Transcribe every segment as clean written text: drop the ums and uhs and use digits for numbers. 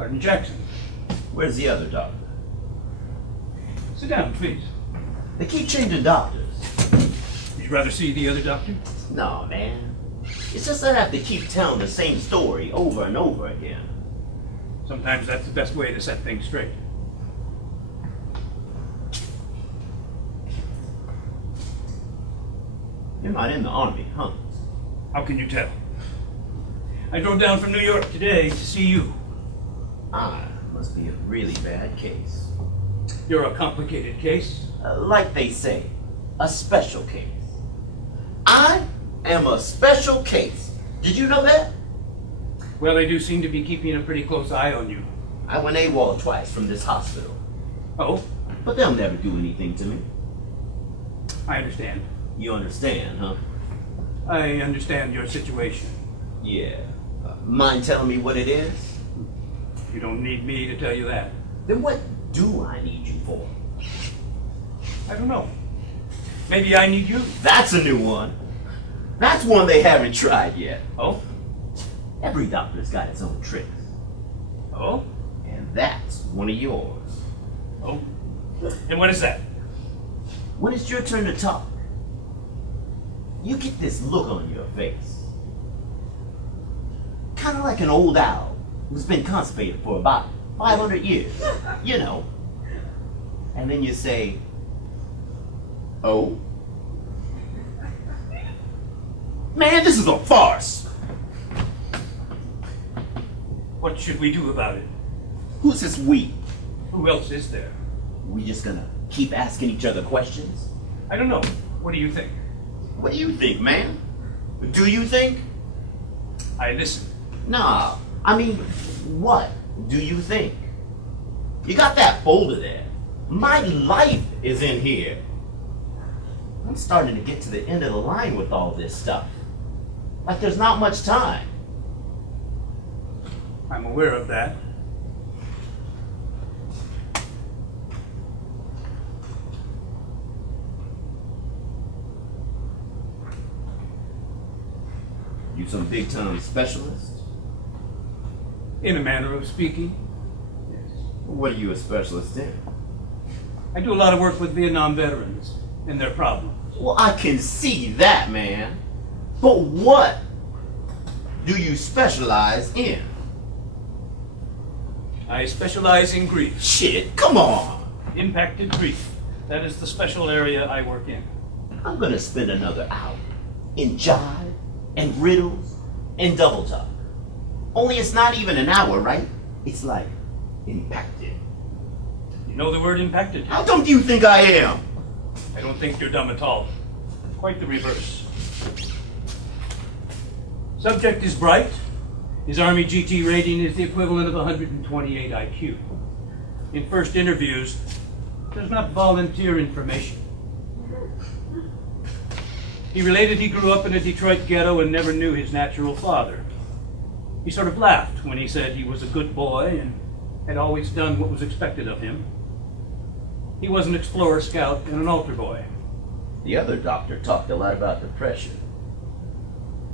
Sergeant Jackson. Where's the other doctor? Sit down, please. They keep changing doctors. Would you rather see the other doctor? No, man. It's just that I have to keep telling the same story over and over again. Sometimes that's the best way to set things straight. You're not in the Army, huh? How can you tell? I drove down from New York today to see you. Ah, must be a really bad case. You're a complicated case. Like they say, a special case. I am a special case. Did you know that? Well, they do seem to be keeping a pretty close eye on you. I went AWOL twice from this hospital. Oh, But they'll never do anything to me. I understand. You understand, huh? I understand your situation. Yeah. Mind telling me what it is? You don't need me to tell you that. Then what do I need you for? I don't know. Maybe I need you. That's a new one. That's one they haven't tried yet. Oh? Every doctor's got its own tricks. Oh? And that's one of yours. Oh? And what is that? When it's your turn to talk, you get this look on your face. Kind of like an old owl who's been constipated for about 500 years. You know. And then you say, oh? Man, this is a farce. What should we do about it? Who's this we? Who else is there? We just gonna keep asking each other questions? I don't know. What do you think? What do you think, man? Do you think? I listen. Nah, I mean, what do you think? You got that folder there. My life is in here. I'm starting to get to the end of the line with all this stuff. Like there's not much time. I'm aware of that. You some big-time specialist? In a manner of speaking. Yes. What are you a specialist in? I do a lot of work with Vietnam veterans and their problems. Well, I can see that, man. But what do you specialize in? I specialize in grief. Shit, come on. Impacted grief. That is the special area I work in. I'm gonna spend another hour in jive and riddles and double talk. Only it's not even an hour, right? It's like impacted. You know the word impacted? How dumb do you think I am? I don't think you're dumb at all. Quite the reverse. Subject is bright. His Army GT rating is the equivalent of 128 IQ. In first interviews, does not volunteer information. He related he grew up in a Detroit ghetto and never knew his natural father. He sort of laughed when he said he was a good boy and had always done what was expected of him. He was an explorer scout and an altar boy. The other doctor talked a lot about depression.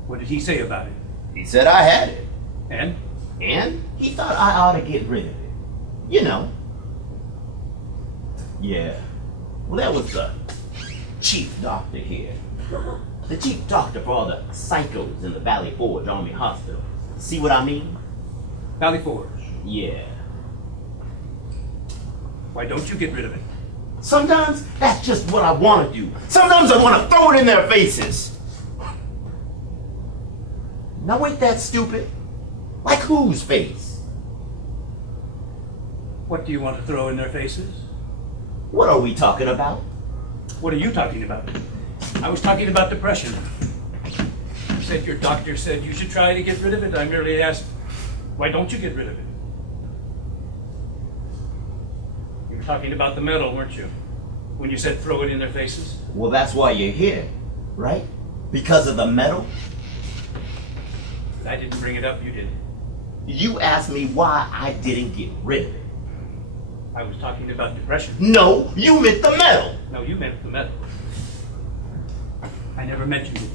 What did he say about it? He said I had it. And? And he thought I ought to get rid of it. You know. Yeah. Well, that was the chief doctor here. The chief doctor for all the psychos in the Valley Forge Army Hospital. See what I mean? Valley Forge. Yeah. Why don't you get rid of it? Sometimes that's just what I want to do. Sometimes I want to throw it in their faces. Now ain't that stupid? Like whose face? What do you want to throw in their faces? What are we talking about? What are you talking about? I was talking about depression. You said your doctor said you should try to get rid of it. I merely asked, why don't you get rid of it? You were talking about the metal, weren't you? When you said throw it in their faces? Well, that's why you're here, right? Because of the metal? I didn't bring it up, you did. You asked me why I didn't get rid of it. I was talking about depression. No, you meant the metal. No, you meant the metal. I never mentioned it.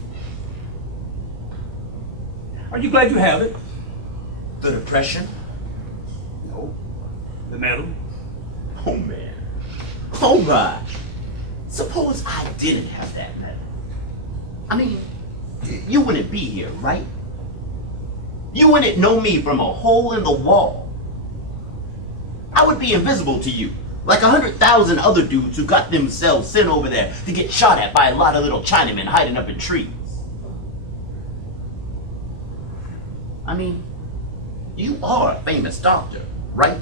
Are you glad you have it? The depression? The medal? Oh man. Oh my. Suppose I didn't have that medal. I mean, you wouldn't be here, right? You wouldn't know me from a hole in the wall. I would be invisible to you, like 100,000 other dudes who got themselves sent over there to get shot at by a lot of little Chinamen hiding up in trees. I mean, you are a famous doctor, right?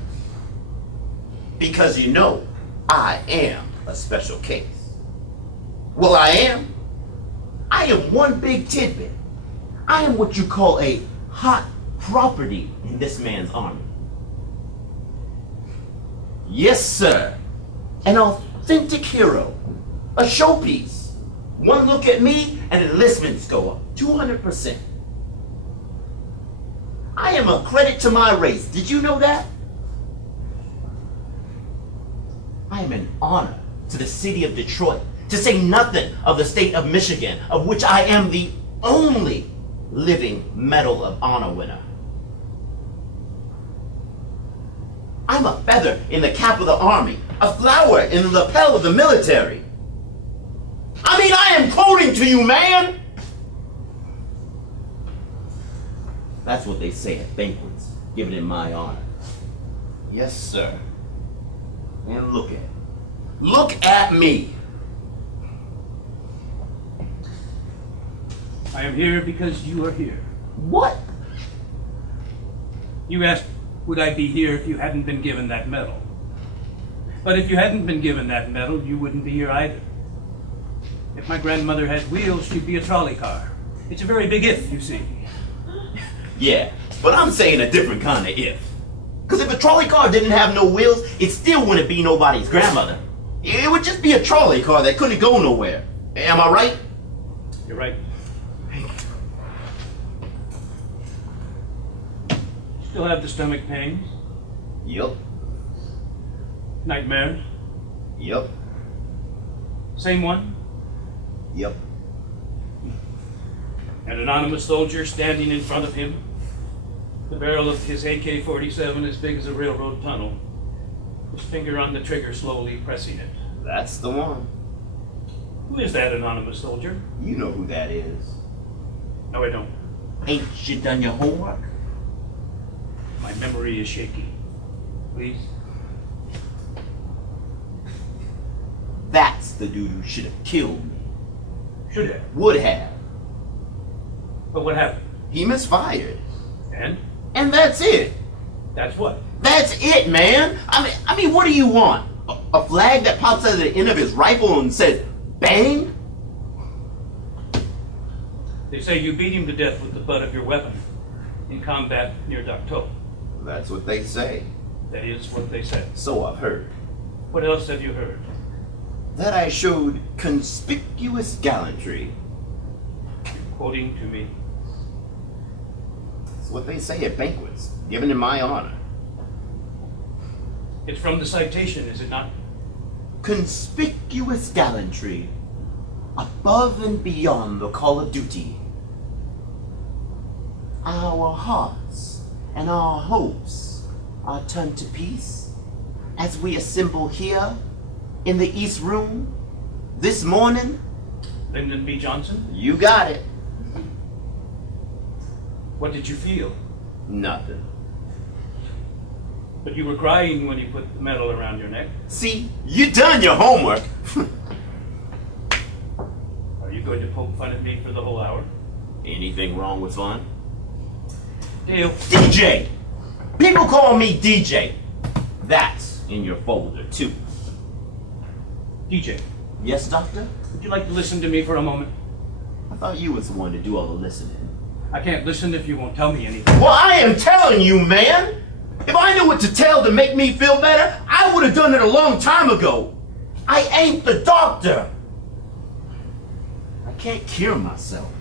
Because you know, I am a special case. Well, I am. I am one big tidbit. I am what you call a hot property in this man's army. Yes, sir. An authentic hero. A showpiece. One look at me and enlistments go up 200%. I am a credit to my race. Did you know that? I am an honor to the city of Detroit, to say nothing of the state of Michigan, of which I am the only living Medal of Honor winner. I'm a feather in the cap of the army, a flower in the lapel of the military. I mean, I am quoting to you, man! That's what they say at banquets, given in my honor. Yes, sir. And look at it. Look at me! I am here because you are here. What? You asked, would I be here if you hadn't been given that medal? But if you hadn't been given that medal, you wouldn't be here either. If my grandmother had wheels, she'd be a trolley car. It's a very big if, you see. Yeah, but I'm saying a different kind of if. Because if a trolley car didn't have no wheels, it still wouldn't be nobody's grandmother. It would just be a trolley car that couldn't go nowhere. Am I right? You're right. Still have the stomach pains? Yup. Nightmares? Yup. Same one? Yup. An anonymous soldier standing in front of him, the barrel of his AK-47 as big as a railroad tunnel, his finger on the trigger slowly pressing it. That's the one. Who is that anonymous soldier? You know who that is. No, I don't. Ain't you done your homework? My memory is shaky. Please? That's the dude who should have killed me. Should have. Would have. But what happened? He misfired. And? And that's it. That's what? That's it, man. I mean, what do you want? A flag that pops out of the end of his rifle and says, bang? They say you beat him to death with the butt of your weapon in combat near Dakto. That's what they say. That is what they say. So I've heard. What else have you heard? That I showed conspicuous gallantry. Quoting to me. That's what they say at banquets, given in my honor. It's from the citation, is it not? Conspicuous gallantry, above and beyond the call of duty. Our hearts and our hopes are turned to peace as we assemble here in the East Room this morning. Lyndon B. Johnson? You got it. What did you feel? Nothing. But you were crying when you put the medal around your neck. See, you done your homework. Are you going to poke fun at me for the whole hour? Anything wrong with fun? Deal. DJ! People call me DJ. That's in your folder, too. DJ, Yes, Doctor? would you like to listen to me for a moment? I thought you was the one to do all the listening. I can't listen if you won't tell me anything. Well, I am telling you, man! If I knew what to tell to make me feel better, I would have done it a long time ago. I ain't the doctor. I can't cure myself.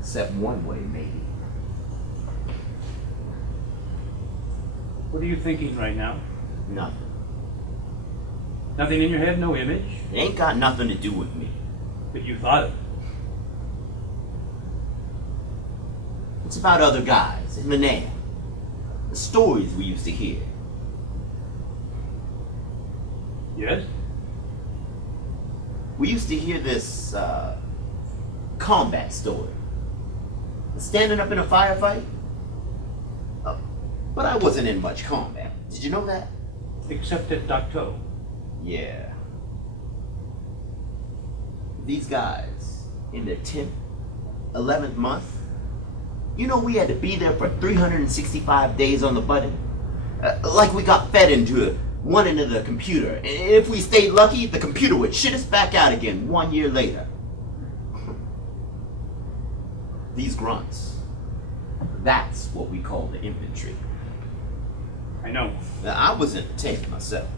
Except one way, maybe. What are you thinking right now? Nothing. Nothing in your head? No image? It ain't got nothing to do with me. But you thought of it. It's about other guys in the NAM. The stories we used to hear. Yes? We used to hear this combat story. Standing up in a firefight. But I wasn't in much combat. Did you know that? Except at Dato. Yeah. These guys, in their 10th, 11th month, you know we had to be there for 365 days on the button. Like we got fed into one end of the computer. And if we stayed lucky, the computer would shit us back out again 1 year later. These grunts, that's what we call the infantry. I know. Now, I was in the tank myself.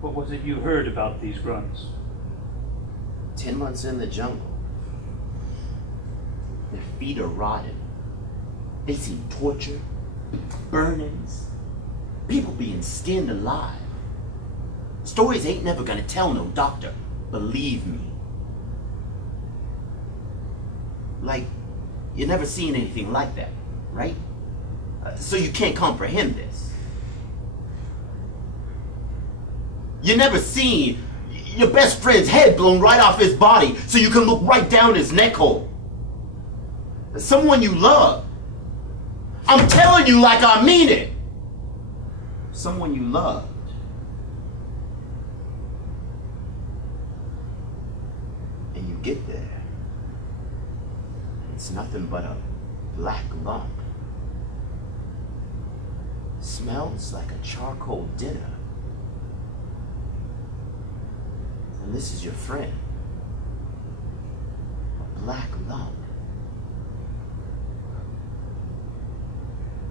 What was it you heard about these grunts? 10 months in the jungle. Their feet are rotted. They seen torture, burnings, people being skinned alive. Stories ain't never gonna tell no doctor. Believe me. Like, you never seen anything like that, right? So you can't comprehend this. You never seen your best friend's head blown right off his body so you can look right down his neck hole. Someone you love. I'm telling you like I mean it. Someone you loved. And you get there. It's nothing but a black lump. Smells like a charcoal dinner. And this is your friend. A black lump.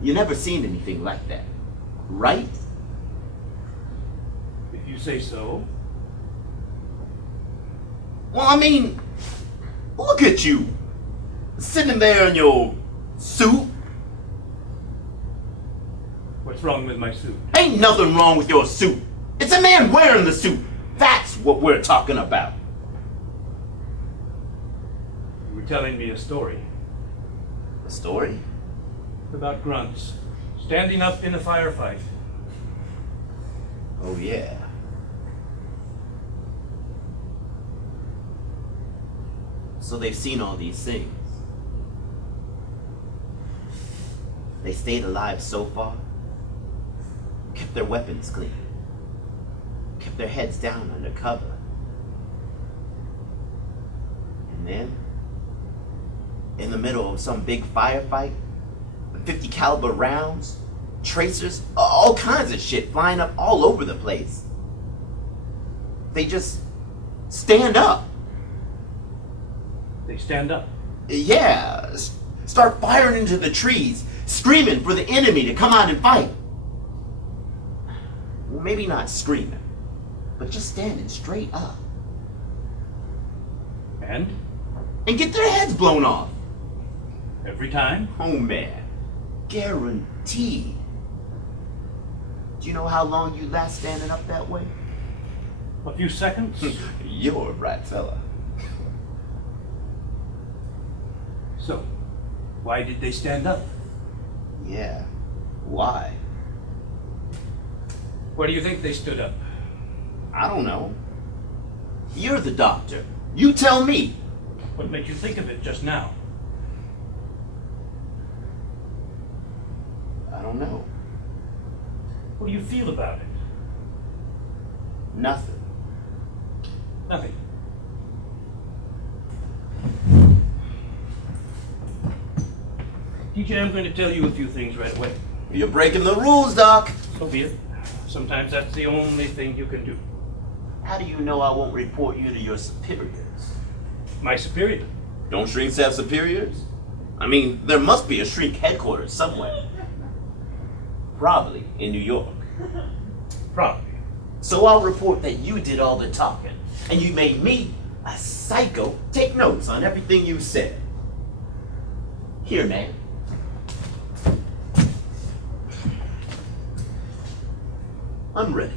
You never seen anything like that, right? If you say so. Well, I mean, look at you. Sitting there in your suit. What's wrong with my suit? Ain't nothing wrong with your suit. It's a man wearing the suit. That's what we're talking about. You were telling me a story A story? about grunts standing up in a firefight. Oh, yeah. So they've seen all these things. They stayed alive so far, kept their weapons clean, kept their heads down under cover. And then, in the middle of some big firefight, 50 caliber rounds, tracers, all kinds of shit flying up all over the place. They just stand up. They stand up. Yeah, start firing into the trees, screaming for the enemy to come out and fight. Well, maybe not screaming, but just standing straight up. And And get their heads blown off. every time, Oh man, guaranteed. Do you know how long you last standing up that way? a few seconds. You're a bright fella. So, why did they stand up? Yeah, why? Why do you think they stood up? I don't know. You're the doctor. You tell me. What made you think of it just now? I don't know. What do you feel about it? Nothing. Nothing. TJ, I'm going to tell you a few things right away. You're breaking the rules, Doc. So be it. Sometimes that's the only thing you can do. How do you know I won't report you to your superiors? My superior. Don't shrinks have superiors? I mean, there must be a shrink headquarters somewhere. Probably in New York. Probably. So I'll report that you did all the talking, and you made me, a psycho, take notes on everything you said. Here, man. I'm ready.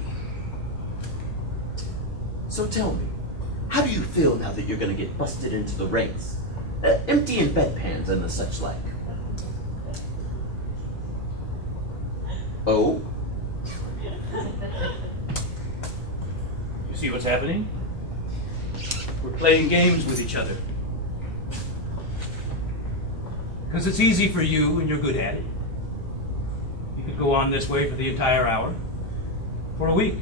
So tell me, how do you feel now that you're gonna get busted into the ranks? Emptying bedpans and the such like. Oh? You see what's happening? We're playing games with each other. Because it's easy for you and you're good at it. You could go on this way for the entire hour, for a week,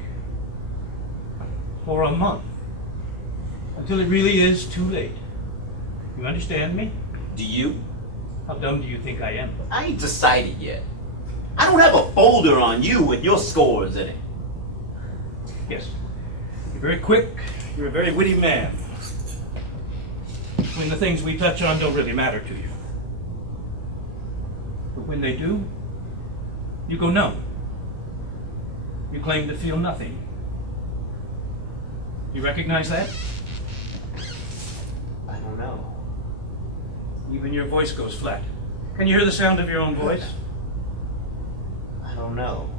for a month, until it really is too late. You understand me? Do you? How dumb do you think I am? I ain't decided yet. I don't have a folder on you with your scores in it. Yes. You're very quick. You're a very witty man. When the things we touch on don't really matter to you. But when they do, you go numb. You claim to feel nothing. You recognize that? I don't know. Even your voice goes flat. Can you hear the sound of your own voice? I don't know.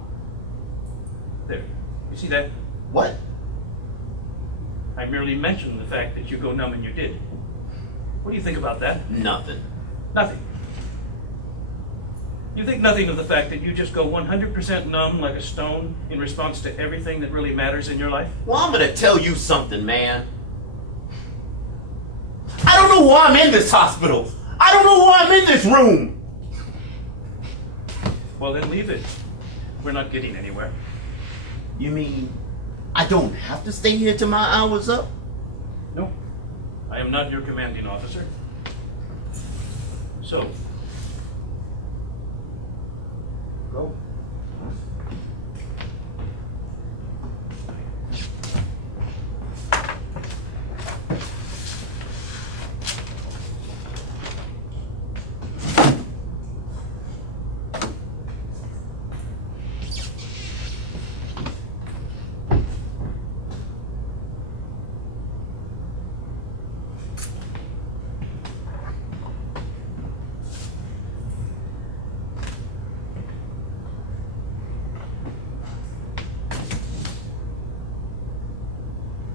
There. You see that? What? I merely mentioned the fact that you go numb and you did. What do you think about that? Nothing. Nothing. You think nothing of the fact that you just go 100% numb like a stone in response to everything that really matters in your life? Well, I'm gonna tell you something, man. I don't know why I'm in this hospital. I don't know why I'm in this room. Well, then leave it. We're not getting anywhere. You mean I don't have to stay here till my hour's up? No, I am not your commanding officer. So, go.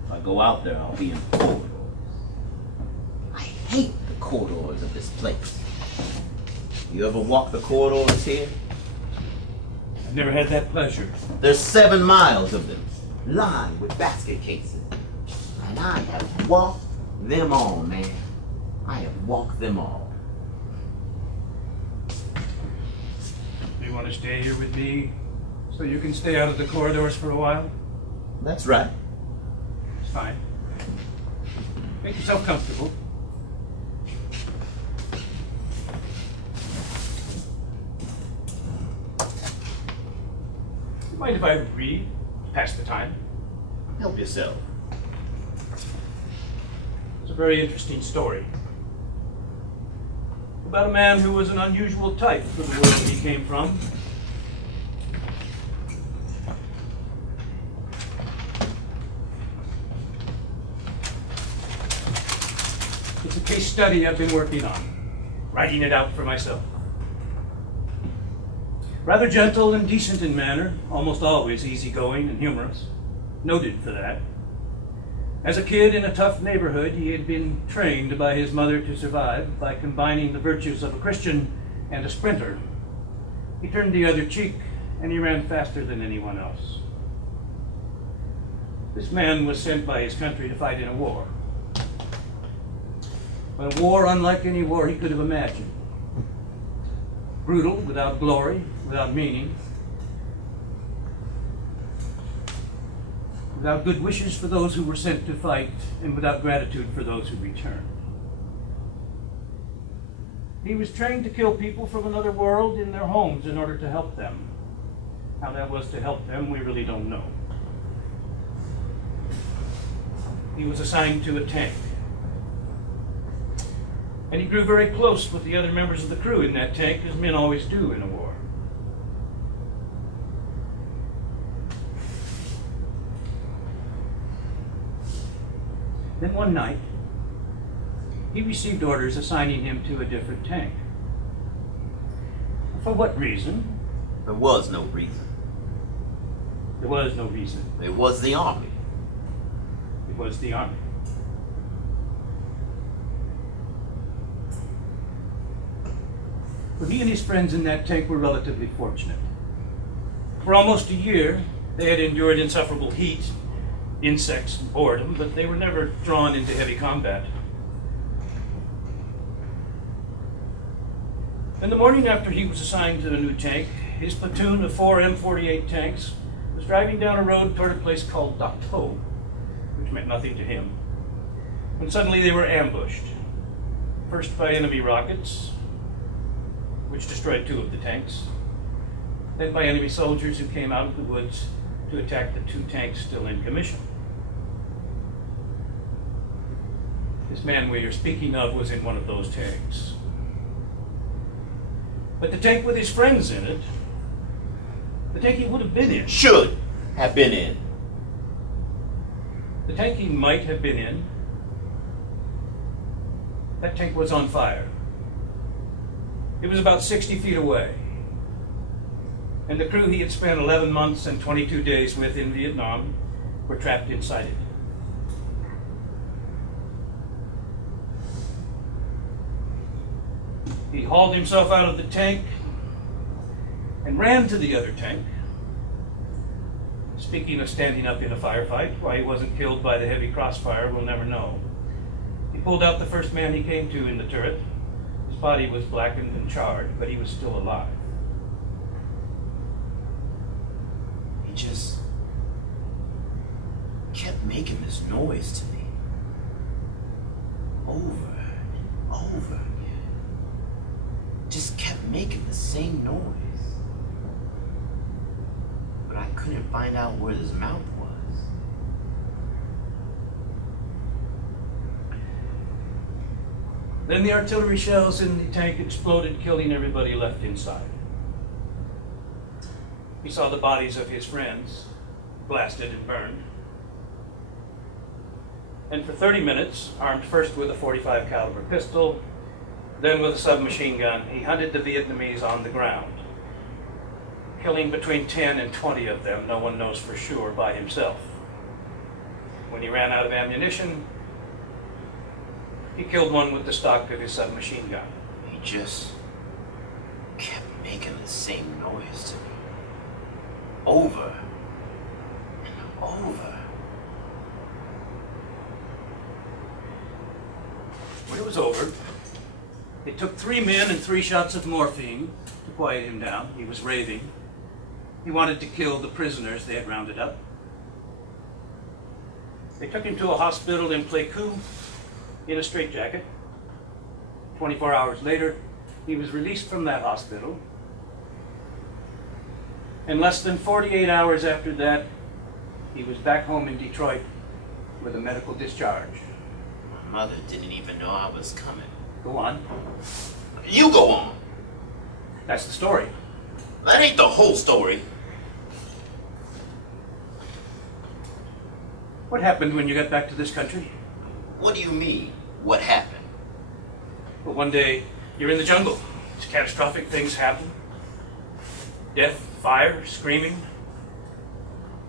If I go out there, I'll be in the corridors. I hate the corridors of this place. You ever walk the corridors here? I've never had that pleasure. There's 7 miles of them, lined with basket cases. And I have walked them all, man. I have walked them all. Do you want to stay here with me so you can stay out of the corridors for a while? That's right. It's fine. Make yourself comfortable. You mind if I read? Pass the time. Help yourself. It's a very interesting story. About a man who was an unusual type for the world he came from. It's a case study I've been working on, writing it out for myself. Rather gentle and decent in manner, almost always easygoing and humorous, noted for that. As a kid in a tough neighborhood, he had been trained by his mother to survive by combining the virtues of a Christian and a sprinter. He turned the other cheek, and he ran faster than anyone else. This man was sent by his country to fight in a war. But a war unlike any war he could have imagined. Brutal, without glory, without meaning, without good wishes for those who were sent to fight, and without gratitude for those who returned. He was trained to kill people from another world in their homes in order to help them. How that was to help them, we really don't know. He was assigned to a tank. And he grew very close with the other members of the crew in that tank, as men always do in a war. Then one night, he received orders assigning him to a different tank. For what reason? There was no reason. There was no reason. It was the army. It was the army. But he and his friends in that tank were relatively fortunate. For almost a year, they had endured insufferable heat, insects, and boredom, but they were never drawn into heavy combat. In the morning after he was assigned to a new tank, his platoon of 4 M48 tanks was driving down a road toward a place called Dak To, which meant nothing to him. When suddenly they were ambushed, first by enemy rockets, which destroyed 2 of the tanks, then by enemy soldiers who came out of the woods to attack the 2 tanks still in commission. This man we are speaking of was in one of those tanks. But the tank with his friends in it, the tank he would have been in, Should have been in. the tank he might have been in, that tank was on fire. It was about 60 feet away. And the crew he had spent 11 months and 22 days with in Vietnam were trapped inside it. He hauled himself out of the tank and ran to the other tank. Speaking of standing up in a firefight, why he wasn't killed by the heavy crossfire, we'll never know. He pulled out the first man he came to in the turret. His body was blackened and charred, but he was still alive. He just kept making this noise to me. Over and over again. Just kept making the same noise. But I couldn't find out where his mouth was. Then the artillery shells in the tank exploded, killing everybody left inside. He saw the bodies of his friends, blasted and burned. And for 30 minutes, armed first with a .45 caliber pistol, then with a submachine gun, he hunted the Vietnamese on the ground, killing between 10 and 20 of them, no one knows for sure, by himself. When he ran out of ammunition, he killed one with the stock of his submachine gun. He just kept making the same noise to me. Over and over. When it was over, they took 3 men and 3 shots of morphine to quiet him down. He was raving. He wanted to kill the prisoners they had rounded up. They took him to a hospital in Pleiku in a straitjacket. 24 hours later, he was released from that hospital. And less than 48 hours after that, he was back home in Detroit with a medical discharge. My mother didn't even know I was coming. Go on. You go on. That's the story. That ain't the whole story. What happened when you got back to this country? What do you mean? What happened? Well, one day, you're in the jungle. Catastrophic things happen. Death, fire, screaming.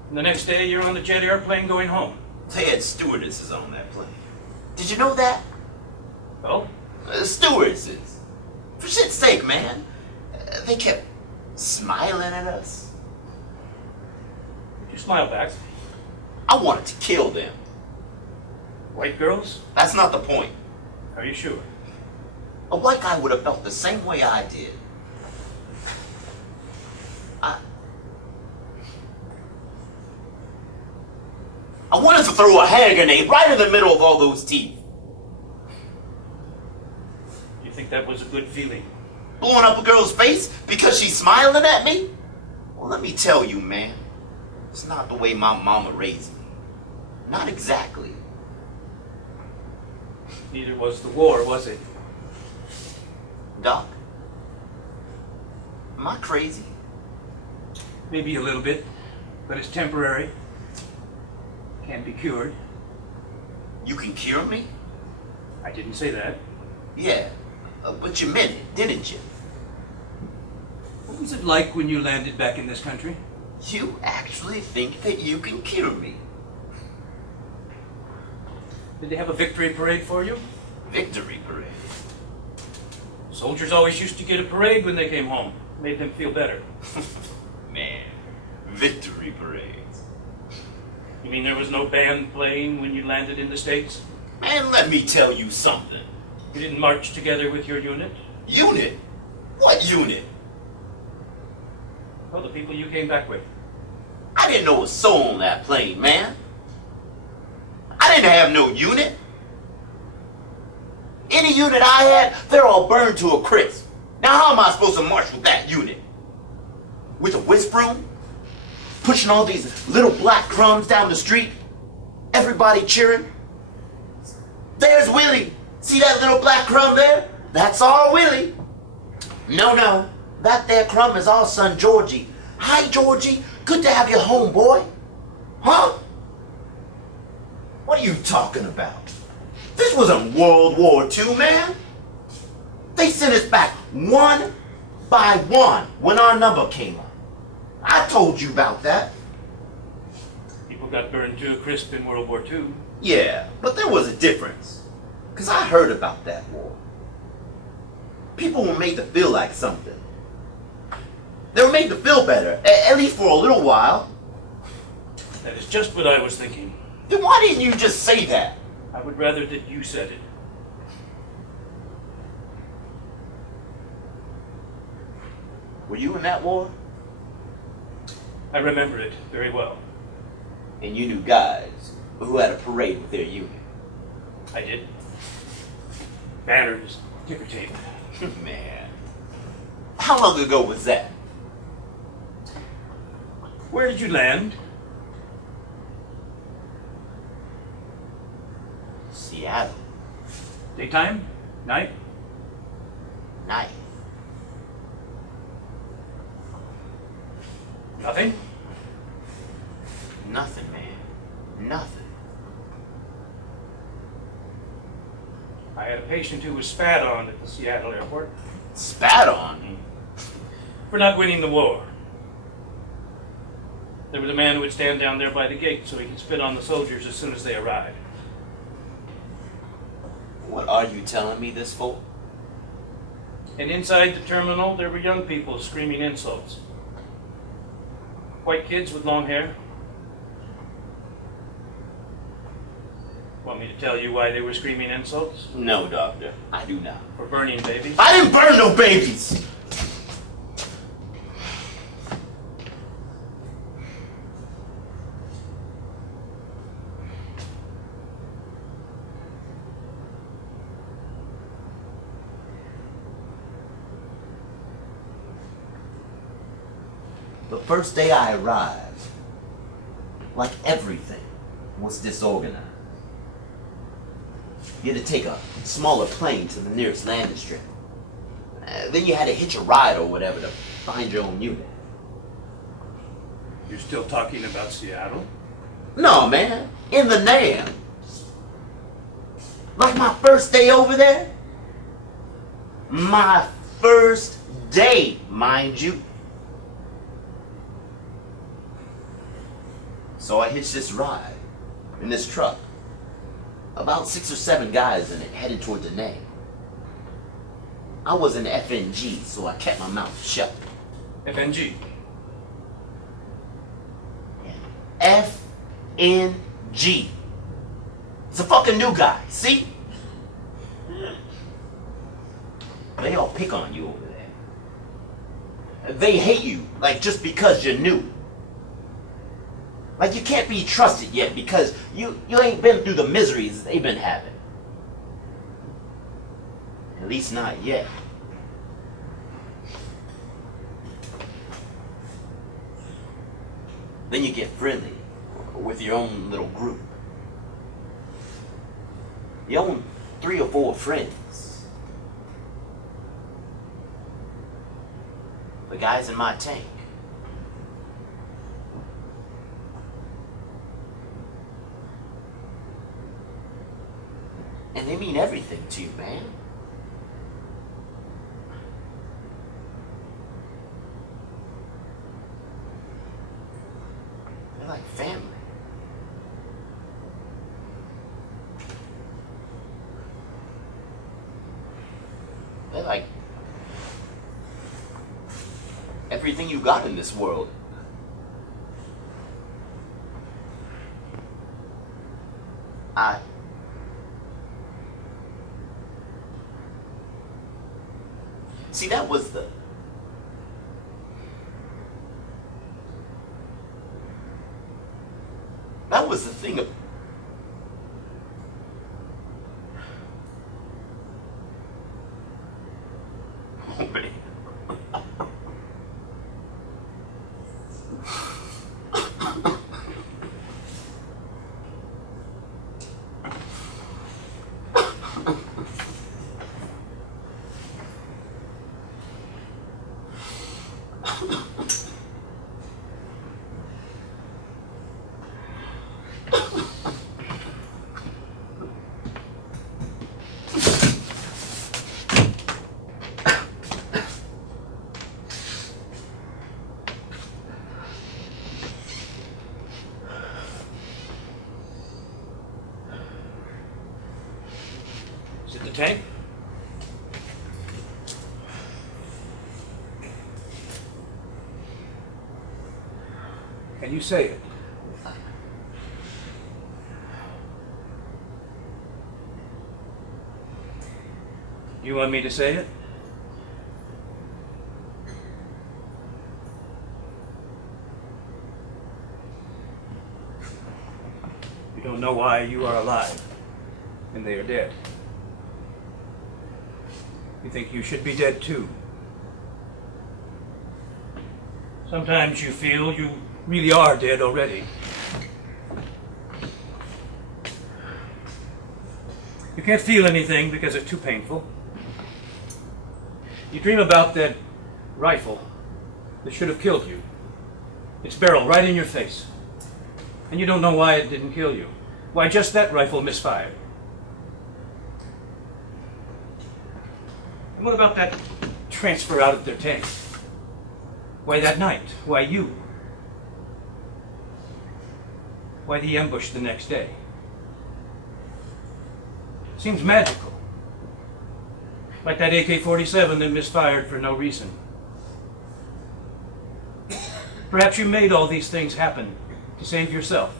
And the next day, you're on the jet airplane going home. They had stewardesses on that plane. Did you know that? Well, Stewardesses. For shit's sake, man. They kept smiling at us. you smile back. I wanted to kill them. White girls? That's not the point. Are you sure? A white guy would have felt the same way I did. I wanted to throw a hand grenade right in the middle of all those teeth. You think that was a good feeling? Blowing up a girl's face because she's smiling at me? Well, let me tell you, man. It's not the way my mama raised me. Not exactly. Neither was the war, was it? Doc, am I crazy? Maybe a little bit, but it's temporary. Can be cured. You can cure me? I didn't say that. Yeah, but you meant it, didn't you? What was it like when you landed back in this country? You actually think that you can cure me? Did they have a victory parade for you? Victory parade? Soldiers always used to get a parade when they came home. Made them feel better. Man, victory parades. You mean there was no band playing when you landed in the States? Man, let me tell you something. You didn't march together with your unit? Unit? What unit? Well, the people you came back with. I didn't know a soul on that plane, man. I didn't have no unit. Any unit I had, they're all burned to a crisp. Now how am I supposed to march with that unit? With a whisk broom? Pushing all these little black crumbs down the street? Everybody cheering? There's Willie. See that little black crumb there? That's all Willie. No. That there crumb is our son Georgie. Hi, Georgie. Good to have you home, boy. Huh? What are you talking about? This wasn't World War II, man. They sent us back one by one when our number came up. I told you about that. People got burned to a crisp in World War II. Yeah, but there was a difference. Because I heard about that war. People were made to feel like something. They were made to feel better, at least for a little while. That is just what I was thinking. Then why didn't you just say that? I would rather that you said it. Were you in that war? I remember it very well. And you knew guys who had a parade with their unit. I did. Banners, ticker tape. Man. How long ago was that? Where did you land? Seattle. Daytime? Night? Night. Nothing? Nothing, man. Nothing. I had a patient who was spat on at the Seattle airport Spat on? for not winning the war. There was a man who would stand down there by the gate so he could spit on the soldiers as soon as they arrived. What are you telling me this for? And inside the terminal, there were young people screaming insults. White kids with long hair. Want me to tell you why they were screaming insults? No, doctor. I do not. For burning babies? I didn't burn no babies! The first day I arrived, like everything, was disorganized. You had to take a smaller plane to the nearest landing strip. Then you had to hitch a ride or whatever to find your own unit. You're still talking about Seattle? No, man. In the NAM. Like my first day over there. My first day, mind you. So I hitched this ride in this truck. About 6 or 7 guys in it headed toward the NAM. I was an FNG, so I kept my mouth shut. FNG. FNG. It's a fucking new guy, see? They all pick on you over there. They hate you, like just because you're new. Like you can't be trusted yet because you ain't been through the miseries they've been having. At least not yet. Then you get friendly with your own little group. You own 3 or 4 friends. The guys in my tank. And they mean everything to you, man. They're like family. They're like everything you got in this world. See, that was the thing of oh, man. Is it the tank? Can you say it? You want me to say it? You don't know why you are alive and they are dead. You think you should be dead too. Sometimes you feel you really are dead already. You can't feel anything because it's too painful. You dream about that rifle that should have killed you. Its barrel right in your face. And you don't know why it didn't kill you. Why just that rifle misfired. And what about that transfer out of their tank? Why that night? Why you? Why the ambush the next day? Seems magical. Like that AK-47 that misfired for no reason. Perhaps you made all these things happen to save yourself.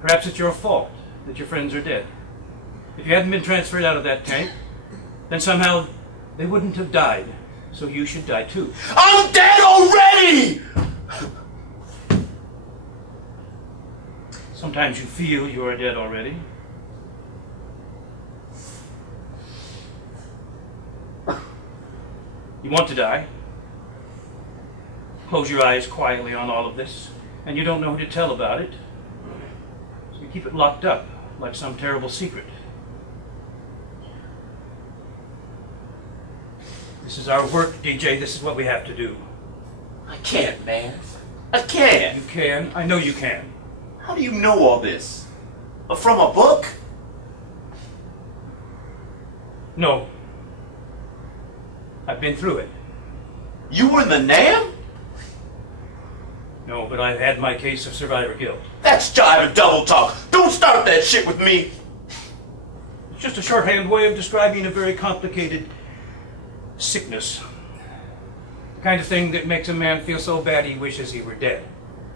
Perhaps it's your fault that your friends are dead. If you hadn't been transferred out of that tank, then somehow they wouldn't have died, so you should die too. I'm dead already! Sometimes you feel you are dead already. You want to die. Close your eyes quietly on all of this, and you don't know who to tell about it. So you keep it locked up, like some terrible secret. This is our work, DJ. This is what we have to do. I can't, man. I can't. You can. I know you can. How do you know all this? From a book? No. I've been through it. You were in the NAM? No, but I've had my case of survivor guilt. That's jive and double talk. Don't start that shit with me. It's just a shorthand way of describing a very complicated sickness. The kind of thing that makes a man feel so bad he wishes he were dead.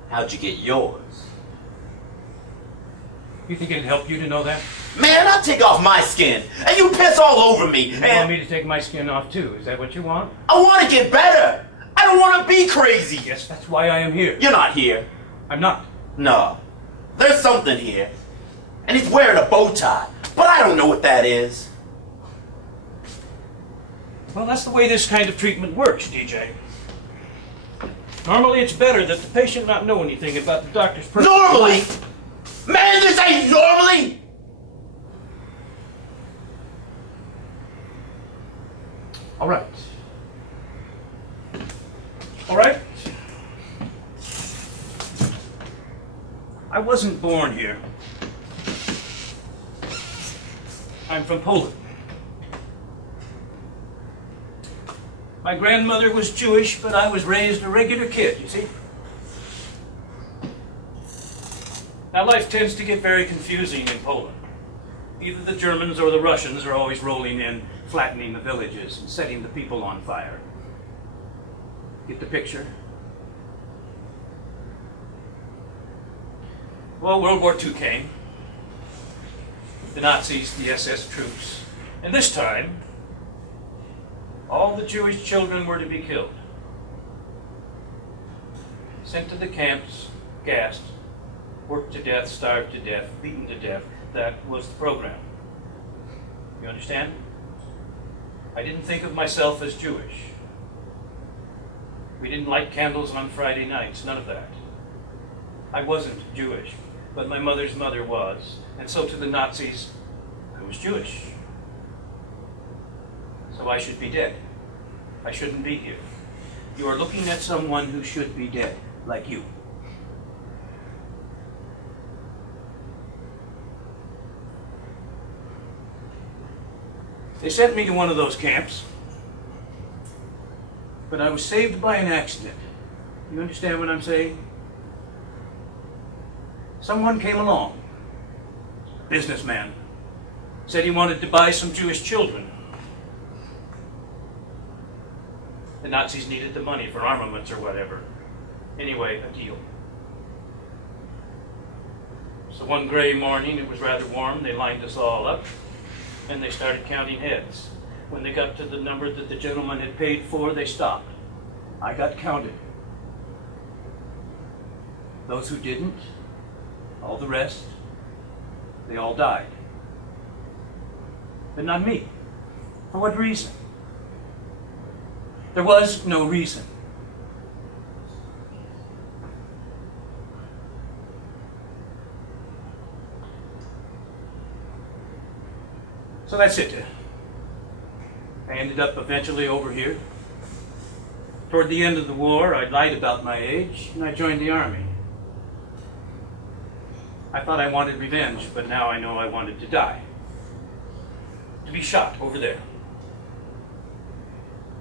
How'd you get yours? You think it'd help you to know that? Man, I'll take off my skin, and you piss all over me, You want me to take my skin off too? Is that what you want? I want to get better. I don't want to be crazy. Yes, that's why I am here. You're not here. I'm not. No. There's something here. And he's wearing a bow tie, but I don't know what that is. Well, that's the way this kind of treatment works, DJ. Normally it's better that the patient not know anything about the doctor's personal Normally? life. Man, this ain't normally! All right. All right. I wasn't born here. I'm from Poland. My grandmother was Jewish, but I was raised a regular kid, you see? Now, life tends to get very confusing in Poland. Either the Germans or the Russians are always rolling in, flattening the villages and setting the people on fire. Get the picture? Well, World War II came. The Nazis, the SS troops. And this time, All the Jewish children were to be killed. Sent to the camps, gassed, worked to death, starved to death, beaten to death. That was the program. You understand? I didn't think of myself as Jewish. We didn't light candles on Friday nights, none of that. I wasn't Jewish, but my mother's mother was, and so to the Nazis, I was Jewish. So I should be dead. I shouldn't be here. You are looking at someone who should be dead, like you. They sent me to one of those camps, but I was saved by an accident. You understand what I'm saying? Someone came along, businessman, said he wanted to buy some Jewish children. The Nazis needed the money for armaments or whatever. Anyway, a deal. So one gray morning, it was rather warm, they lined us all up, and they started counting heads. When they got to the number that the gentleman had paid for, they stopped. I got counted. Those who didn't, all the rest, they all died. But not me. For what reason? There was no reason. So that's it. I ended up eventually over here. Toward the end of the war, I lied about my age, and I joined the army. I thought I wanted revenge, but now I know I wanted to die. To be shot over there.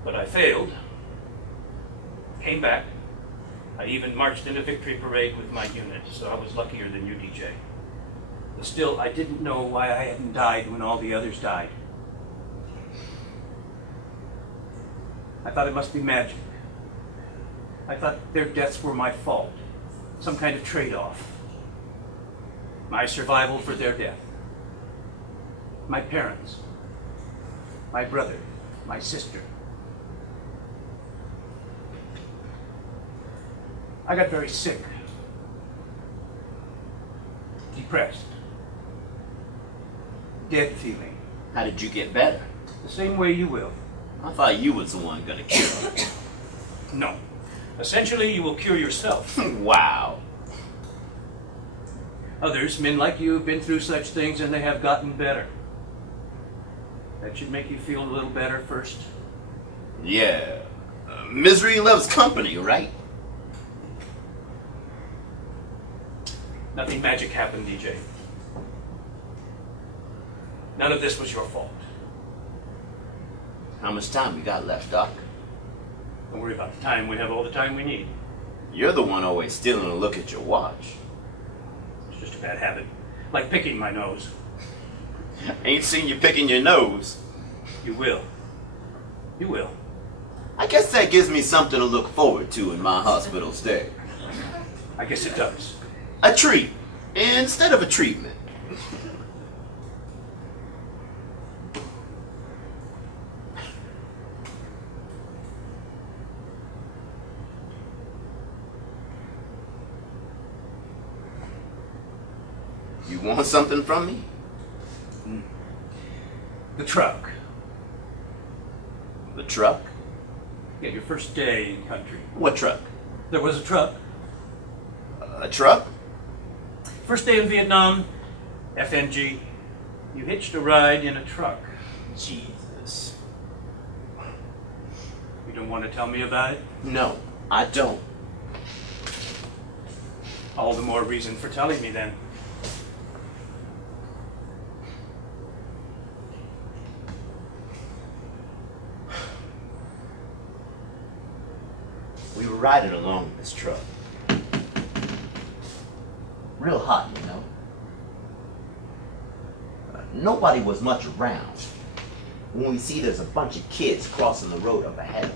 But I failed. Came back. I even marched in a victory parade with my unit, so I was luckier than you, DJ. But still, I didn't know why I hadn't died when all the others died. I thought it must be magic. I thought their deaths were my fault. Some kind of trade-off. My survival for their death. My parents. My brother. My sister. I got very sick. Depressed. Dead feeling. How did you get better? The same way you will. I thought you was the one gonna cure me. No. Essentially, you will cure yourself. Wow. Others, men like you, have been through such things and they have gotten better. That should make you feel a little better first. Yeah. Misery loves company, right? Nothing magic happened, DJ. None of this was your fault. How much time we got left, Doc? Don't worry about the time. We have all the time we need. You're the one always stealing a look at your watch. It's just a bad habit. Like picking my nose. Ain't seen you picking your nose. You will. You will. I guess that gives me something to look forward to in my hospital stay. I guess it does. A treat instead of a treatment. You want something from me? The truck. The truck? Yeah, your first day in country. What truck? There was a truck. A truck? First day in Vietnam, FNG. You hitched a ride in a truck. Jesus. You don't want to tell me about it? No, I don't. All the more reason for telling me then. We were riding along in this truck. Real hot, you know. Nobody was much around. When we see there's a bunch of kids crossing the road up ahead of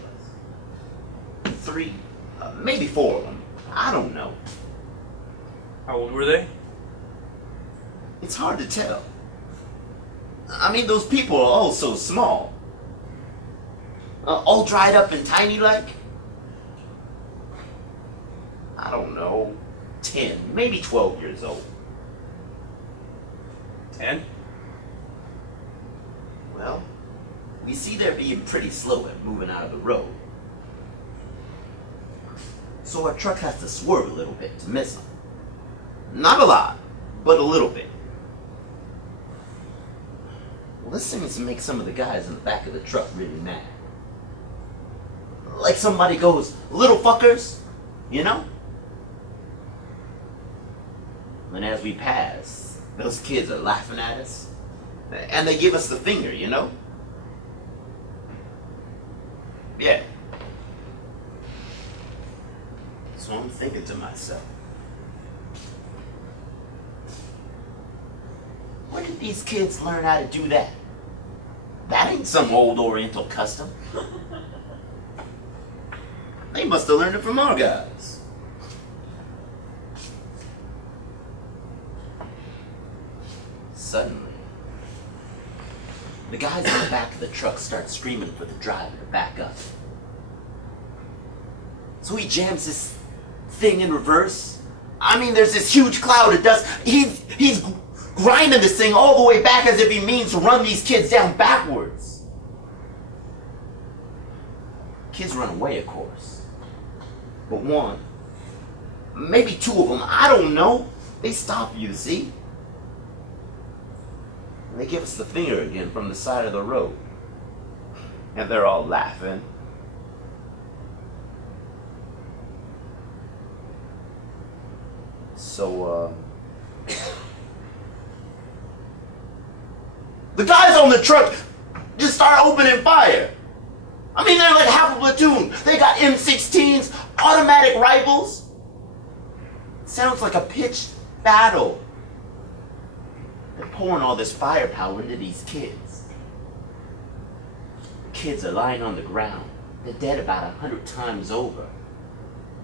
us. 3, maybe 4 of them. I don't know. How old were they? It's hard to tell. I mean, those people are all so small. All dried up and tiny like? I don't know, 10, maybe 12 years old. And? Well, we see they're being pretty slow at moving out of the road. So our truck has to swerve a little bit to miss them. Not a lot, but a little bit. Well, this seems to make some of the guys in the back of the truck really mad. Like somebody goes, "Little fuckers," you know? And as we pass, those kids are laughing at us. And they give us the finger, you know? Yeah. So I'm thinking to myself, where did these kids learn how to do that? That ain't some old Oriental custom. They must have learned it from our guys. Suddenly, the guys in the back of the truck start screaming for the driver to back up. So he jams this thing in reverse. I mean, there's this huge cloud of dust. He's grinding this thing all the way back as if he means to run these kids down backwards. Kids run away, of course. But one, maybe two of them, I don't know, they stop you, see? And they give us the finger again from the side of the road. And they're all laughing. So, the guys on the truck just start opening fire. I mean, they're like half a platoon. They got M16s, automatic rifles. Sounds like a pitched battle. They're pouring all this firepower into these kids. The kids are lying on the ground. They're dead about 100 times over.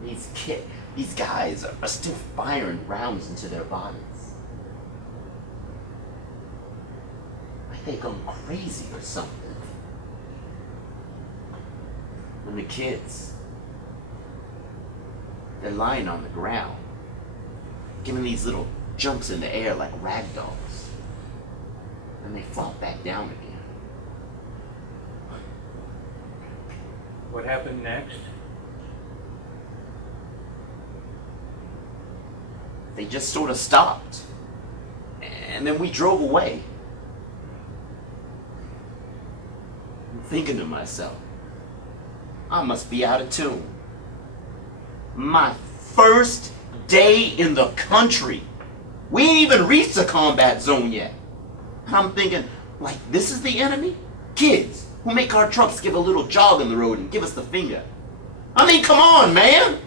These guys are still firing rounds into their bodies. Like they've gone crazy or something. When the kids, they're lying on the ground, giving these little jumps in the air like rag dolls. And they flop back down again. What happened next? They just sort of stopped. And then we drove away. I'm thinking to myself, I must be out of tune. My first day in the country. We ain't even reached the combat zone yet. And I'm thinking, like, this is the enemy? Kids who make our trucks give a little jog on the road and give us the finger. I mean, come on, man!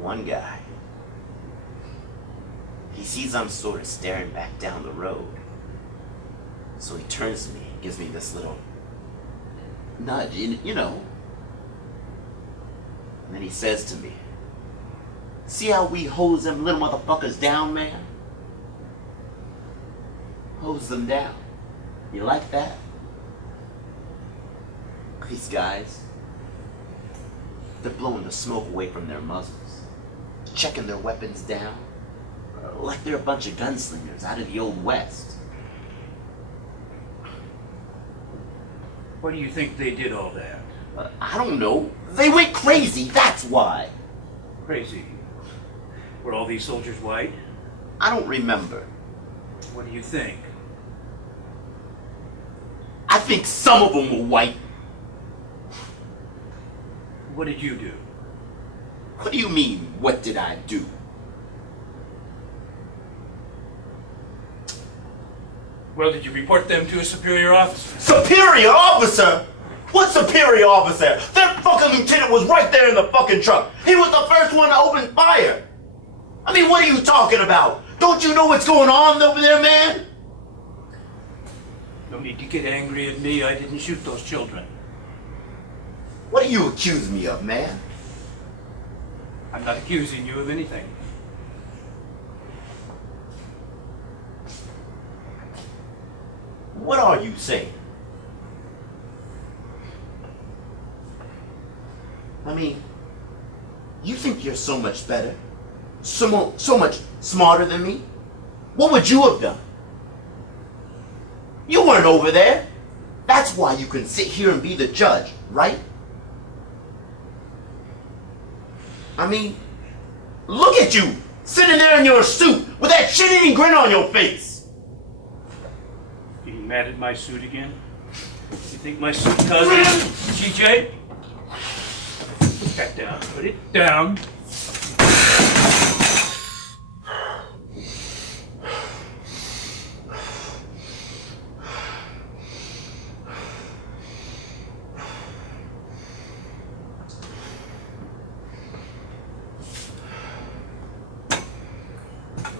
One guy, he sees I'm sort of staring back down the road. So he turns to me and gives me this little nudge, you know. And then he says to me, "See how we hose them little motherfuckers down, man? Hose them down. You like that?" These guys, they're blowing the smoke away from their muzzles, checking their weapons down, like they're a bunch of gunslingers out of the Old West. Why do you think they did all that? I don't know. They went crazy, that's why. Crazy. Were all these soldiers white? I don't remember. What do you think? I think some of them were white. What did you do? What do you mean, what did I do? Well, did you report them to a superior officer? Superior officer? What superior officer? That fucking lieutenant was right there in the fucking truck. He was the first one to open fire. I mean, what are you talking about? Don't you know what's going on over there, man? No need to get angry at me. I didn't shoot those children. What do you accuse me of, man? I'm not accusing you of anything. What are you saying? I mean, you think you're so much better, so much smarter than me? What would you have done? You weren't over there. That's why you can sit here and be the judge, right? I mean, look at you, sitting there in your suit with that shit-eating grin on your face. Getting mad at my suit again? You think my suit cousin, TJ? Put that down. Put it down.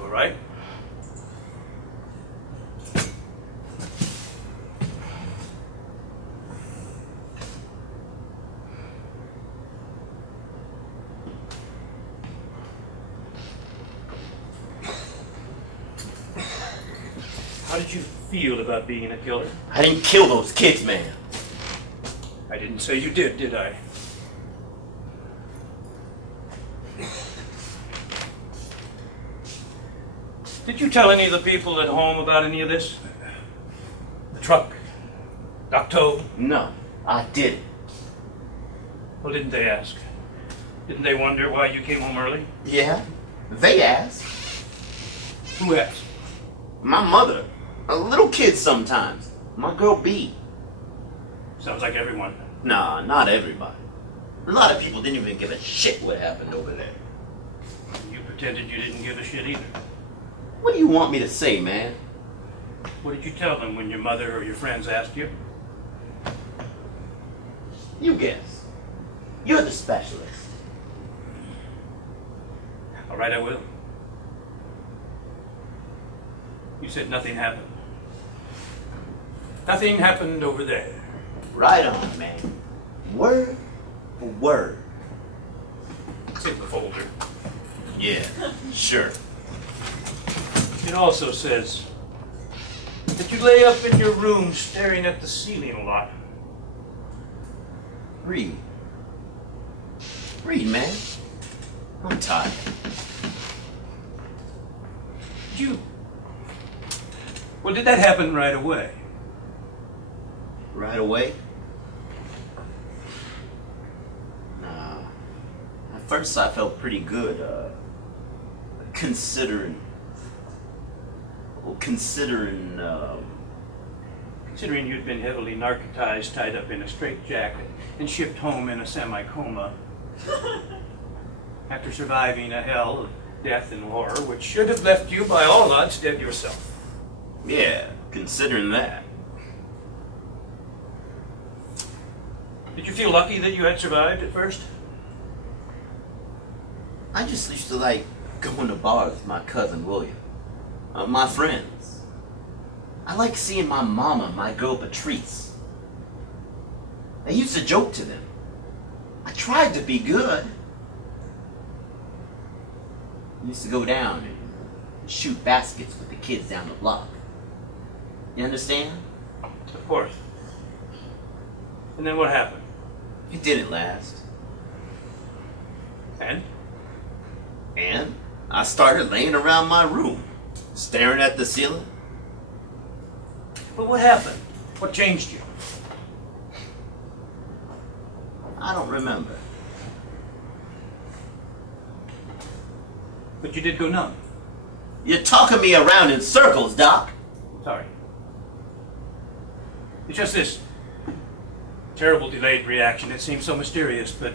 All right. How did you feel about being a killer? I didn't kill those kids, man. I didn't say you did I? Did you tell any of the people at home about any of this? The truck? Docto? No, I didn't. Well, didn't they ask? Didn't they wonder why you came home early? Yeah, they asked. Who asked? My mother. A little kid sometimes. My girl B. Sounds like everyone. Nah, not everybody. A lot of people didn't even give a shit what happened over there. You pretended you didn't give a shit either. What do you want me to say, man? What did you tell them when your mother or your friends asked you? You guess. You're the specialist. All right, I will. You said nothing happened. Nothing happened over there. Right on, man. Word for word. It's in the folder. Yeah, sure. It also says that you lay up in your room staring at the ceiling a lot. Read. Read, man. I'm tired. Well, did that happen right away? Right away? Nah. At first I felt pretty good, considering, Considering you'd been heavily narcotized, tied up in a straitjacket, and shipped home in a semi-coma after surviving a hell of death and horror, which should have left you, by all odds, dead yourself. yeah, considering that. Did you feel lucky that you had survived at first? I just used to like going to bars with my cousin William. My friends. I like seeing my mama and my girl Patrice. I used to joke to them. I tried to be good. I used to go down and shoot baskets with the kids down the block. You understand? Of course. And then what happened? It didn't last. And? And I started laying around my room, staring at the ceiling. But what happened? What changed you? I don't remember. But you did go numb. You're talking me around in circles, Doc. Sorry. It's just this terrible delayed reaction. It seems so mysterious, but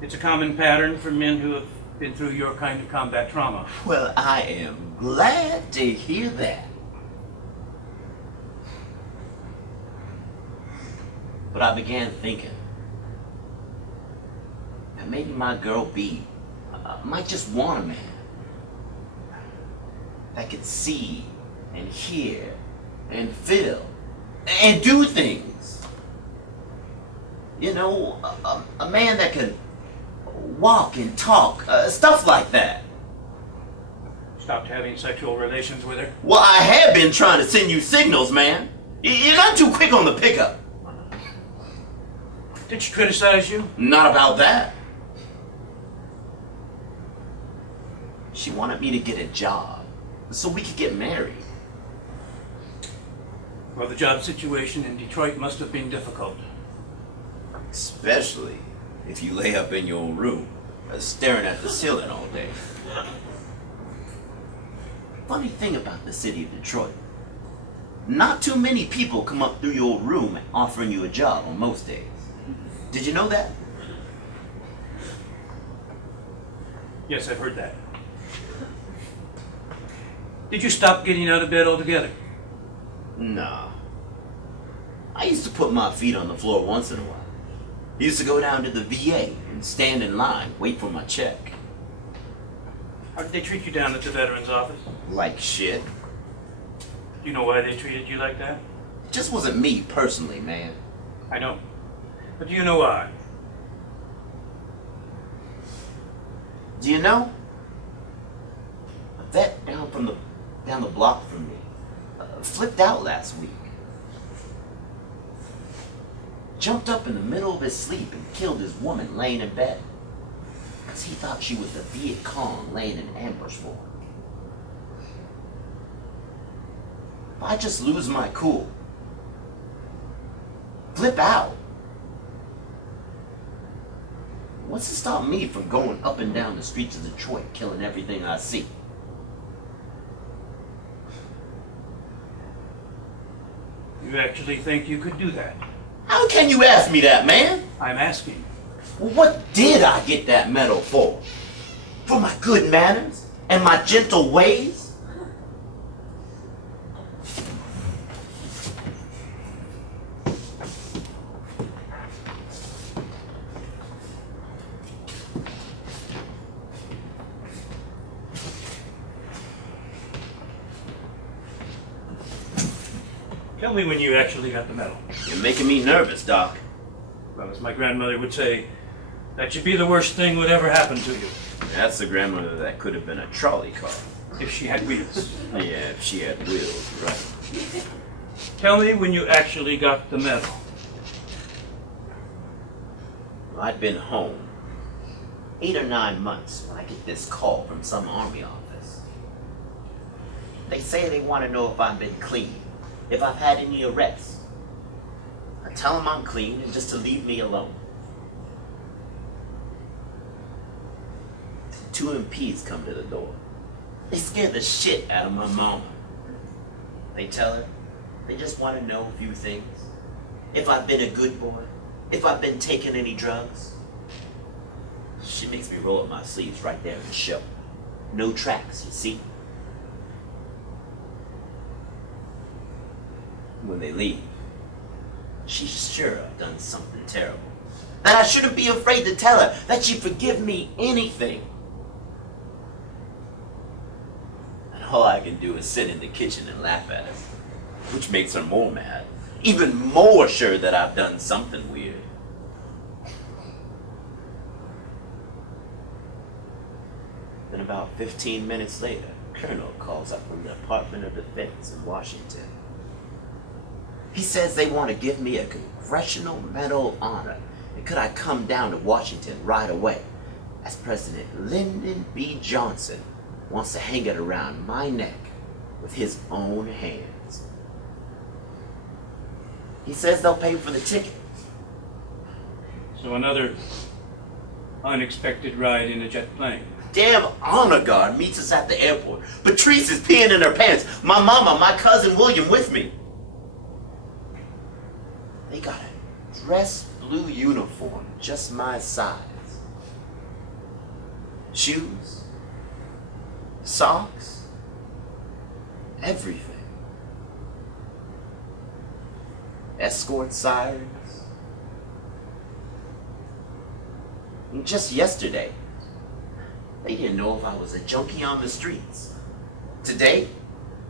it's a common pattern for men who have been through your kind of combat trauma. Well, I am glad to hear that. But I began thinking that maybe my girl B might just want a man that could see and hear and feel and do things. You know, a man that can walk and talk, stuff like that. Stopped having sexual relations with her? Well, I have been trying to send you signals, man. You're not too quick on the pickup. Did she criticize you? Not about that. She wanted me to get a job so we could get married. Well, the job situation in Detroit must have been difficult. Especially if you lay up in your room, staring at the ceiling all day. Funny thing about the city of Detroit, not too many people come up through your room offering you a job on most days. Did you know that? Yes, I've heard that. Did you stop getting out of bed altogether? Nah. I used to put my feet on the floor once in a while. I used to go down to the VA and stand in line, wait for my check. How did they treat you down at the veterans office? Like shit. Do you know why they treated you like that? It just wasn't me personally, man. I know. But do you know why? Do you know? A vet down the block from me flipped out last week. Jumped up in the middle of his sleep and killed his woman laying in bed. Because he thought she was the Viet Cong laying in ambush for him. If I just lose my cool, flip out, what's to stop me from going up and down the streets of Detroit killing everything I see? You actually think you could do that? How can you ask me that, man? I'm asking. Well, what did I get that medal for? For my good manners and my gentle ways? Tell me when you actually got the medal. You're making me nervous, Doc. Well, as my grandmother would say, that should be the worst thing would ever happen to you. That's the grandmother that could have been a trolley car. If she had wheels. Yeah, if she had wheels, right. Tell me when you actually got the medal. I'd been home 8 or 9 months when I get this call from some army office. They say they want to know if I've been clean, if I've had any arrests. I tell them I'm clean and just to leave me alone. 2 MPs come to the door. They scare the shit out of my mama. They tell her they just want to know a few things. If I've been a good boy, if I've been taking any drugs. She makes me roll up my sleeves right there in the show. No tracks, you see? When they leave, she's sure I've done something terrible. That I shouldn't be afraid to tell her, that she'd forgive me anything. And all I can do is sit in the kitchen and laugh at her, which makes her more mad, even more sure that I've done something weird. Then about 15 minutes later, Colonel calls up from the Department of Defense in Washington. He says they want to give me a Congressional Medal of Honor, and could I come down to Washington right away, as President Lyndon B. Johnson wants to hang it around my neck with his own hands. He says they'll pay for the ticket. So another unexpected ride in a jet plane. Damn honor guard meets us at the airport. Patrice is peeing in her pants. My mama, my cousin William with me. They got a dress blue uniform, just my size. Shoes, socks, everything. Escort sirens. And just yesterday, they didn't know if I was a junkie on the streets. Today,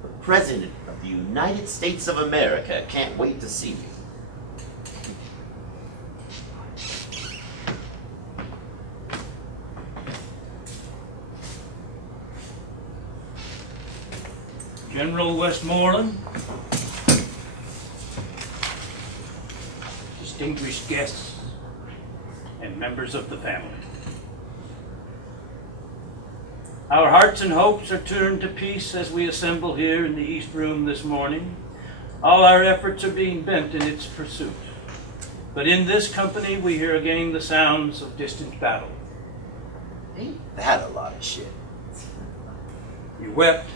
the President of the United States of America can't wait to see me. General Westmoreland, distinguished guests, and members of the family. Our hearts and hopes are turned to peace as we assemble here in the East Room this morning. All our efforts are being bent in its pursuit. But in this company we hear again the sounds of distant battle. Ain't that a lot of shit? You wept.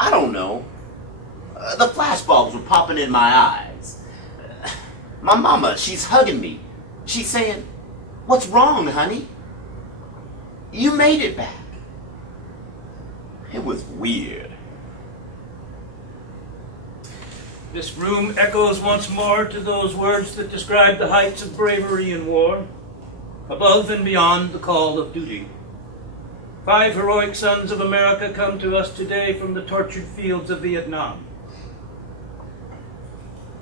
I don't know. The flashbulbs were popping in my eyes. My mama, she's hugging me. She's saying, "What's wrong, honey? You made it back." It was weird. This room echoes once more to those words that describe the heights of bravery in war, above and beyond the call of duty. 5 heroic sons of America come to us today from the tortured fields of Vietnam.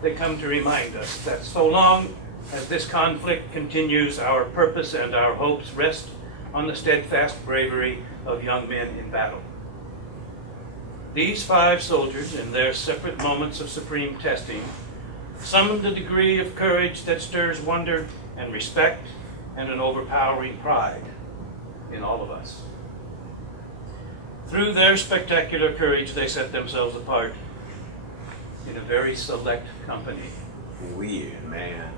They come to remind us that so long as this conflict continues, our purpose and our hopes rest on the steadfast bravery of young men in battle. These 5 soldiers, in their separate moments of supreme testing, summoned a degree of courage that stirs wonder and respect and an overpowering pride in all of us. Through their spectacular courage, they set themselves apart in a very select company. Weird, man.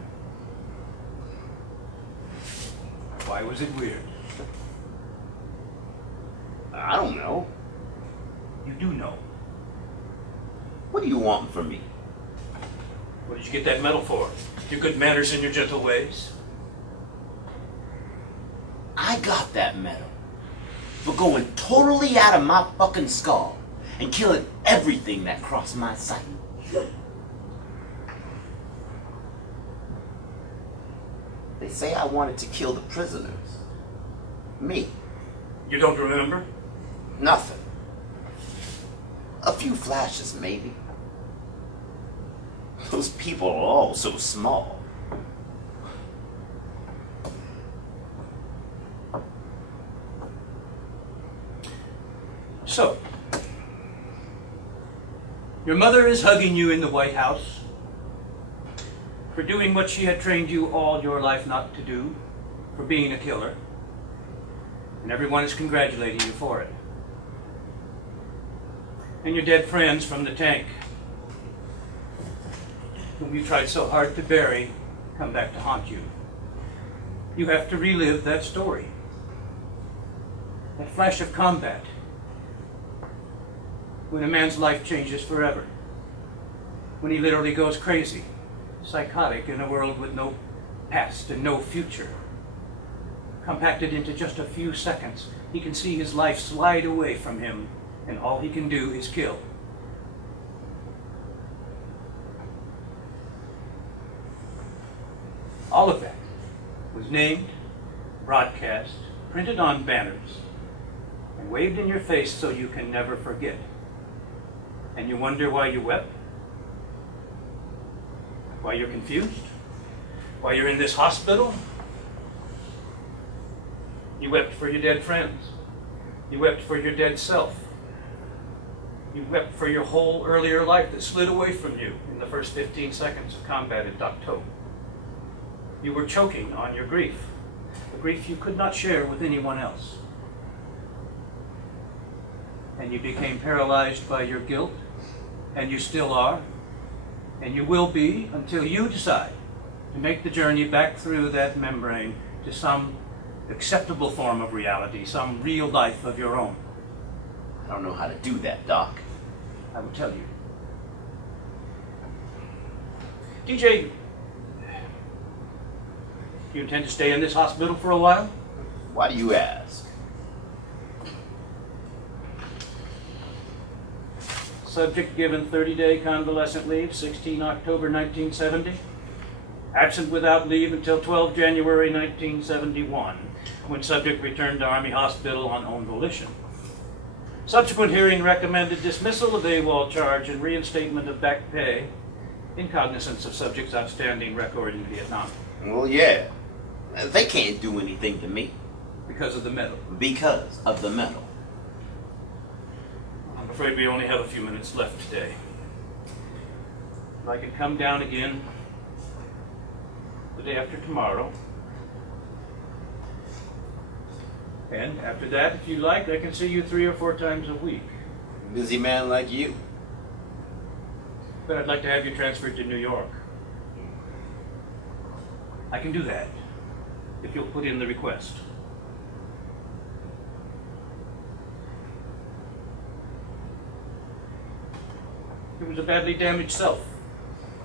Why was it weird? I don't know. You do know. What do you want from me? What did you get that medal for? Your good manners and your gentle ways? I got that medal for going totally out of my fucking skull and killing everything that crossed my sight. They say I wanted to kill the prisoners. Me. You don't remember? Nothing. A few flashes, maybe. Those people are all so small. So, your mother is hugging you in the White House for doing what she had trained you all your life not to do, for being a killer, and everyone is congratulating you for it. And your dead friends from the tank, whom you tried so hard to bury, come back to haunt you. You have to relive that story, that flash of combat, when a man's life changes forever, when he literally goes crazy, psychotic in a world with no past and no future. Compacted into just a few seconds, he can see his life slide away from him, and all he can do is kill. All of that was named, broadcast, printed on banners, and waved in your face so you can never forget. And you wonder why you wept? Why you're confused? Why you're in this hospital? You wept for your dead friends. You wept for your dead self. You wept for your whole earlier life that slid away from you in the first 15 seconds of combat at Dak To. You were choking on your grief, a grief you could not share with anyone else. And you became paralyzed by your guilt, and you still are, and you will be until you decide to make the journey back through that membrane to some acceptable form of reality, some real life of your own. I don't know how to do that, Doc. I will tell you. DJ, you intend to stay in this hospital for a while? Why do you ask? Subject given 30-day convalescent leave, 16 October 1970. Absent without leave until 12 January 1971, when subject returned to Army Hospital on own volition. Subsequent hearing recommended dismissal of AWOL charge and reinstatement of back pay in cognizance of subject's outstanding record in Vietnam. Well, yeah. They can't do anything to me. Because of the medal. Because of the medal. afraid we only have a few minutes left today. I can come down again the day after tomorrow. And after that, if you like, I can see you 3 or 4 times a week. Busy man like you. But I'd like to have you transferred to New York. I can do that, if you'll put in the request. It was a badly damaged self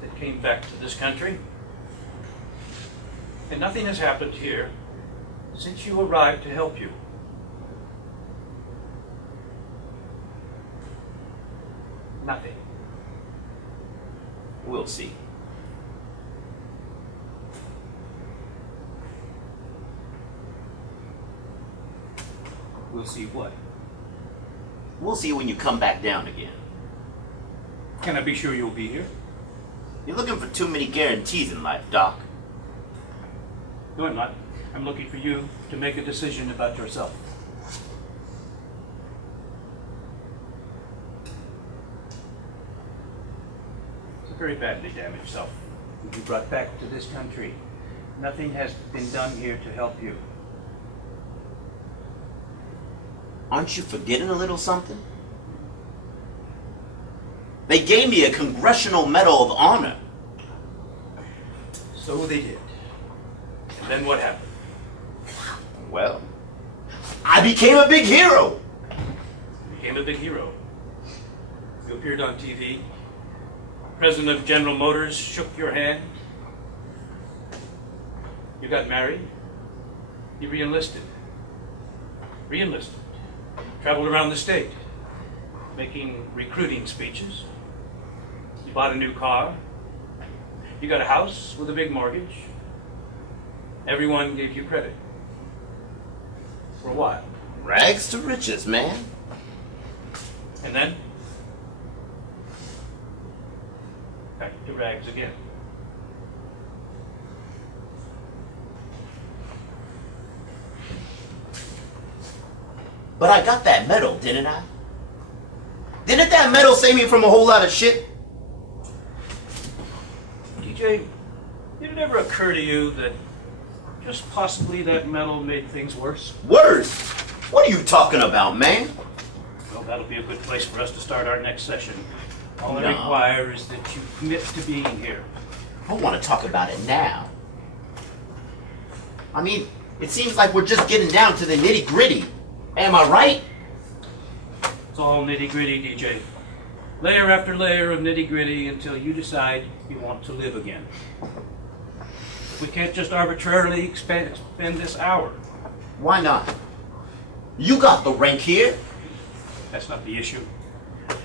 that came back to this country. And nothing has happened here since you arrived to help you. Nothing. We'll see. We'll see what? We'll see when you come back down again. Can I be sure you'll be here? You're looking for too many guarantees in life, Doc. No, I'm not. I'm looking for you to make a decision about yourself. It's a very badly damaged self that you brought back to this country. Nothing has been done here to help you. Aren't you forgetting a little something? They gave me a Congressional Medal of Honor. So they did. And then what happened? Well, I became a big hero. You became a big hero. You appeared on TV. President of General Motors shook your hand. You got married. You re-enlisted. Traveled around the state, making recruiting speeches. You bought a new car. You got a house with a big mortgage. Everyone gave you credit. For a while. Rags to riches, man. And then, back to rags again. But I got that medal, didn't I? Didn't that medal save me from a whole lot of shit? DJ, did it ever occur to you that just possibly that medal made things worse? Worse? What are you talking about, man? Well, that'll be a good place for us to start our next session. All I No. require is that you commit to being here. I want to talk about it now. I mean, it seems like we're just getting down to the nitty gritty. Am I right? It's all nitty-gritty, DJ. Layer after layer of nitty-gritty until you decide you want to live again. We can't just arbitrarily spend this hour. Why not? You got the rank here. That's not the issue.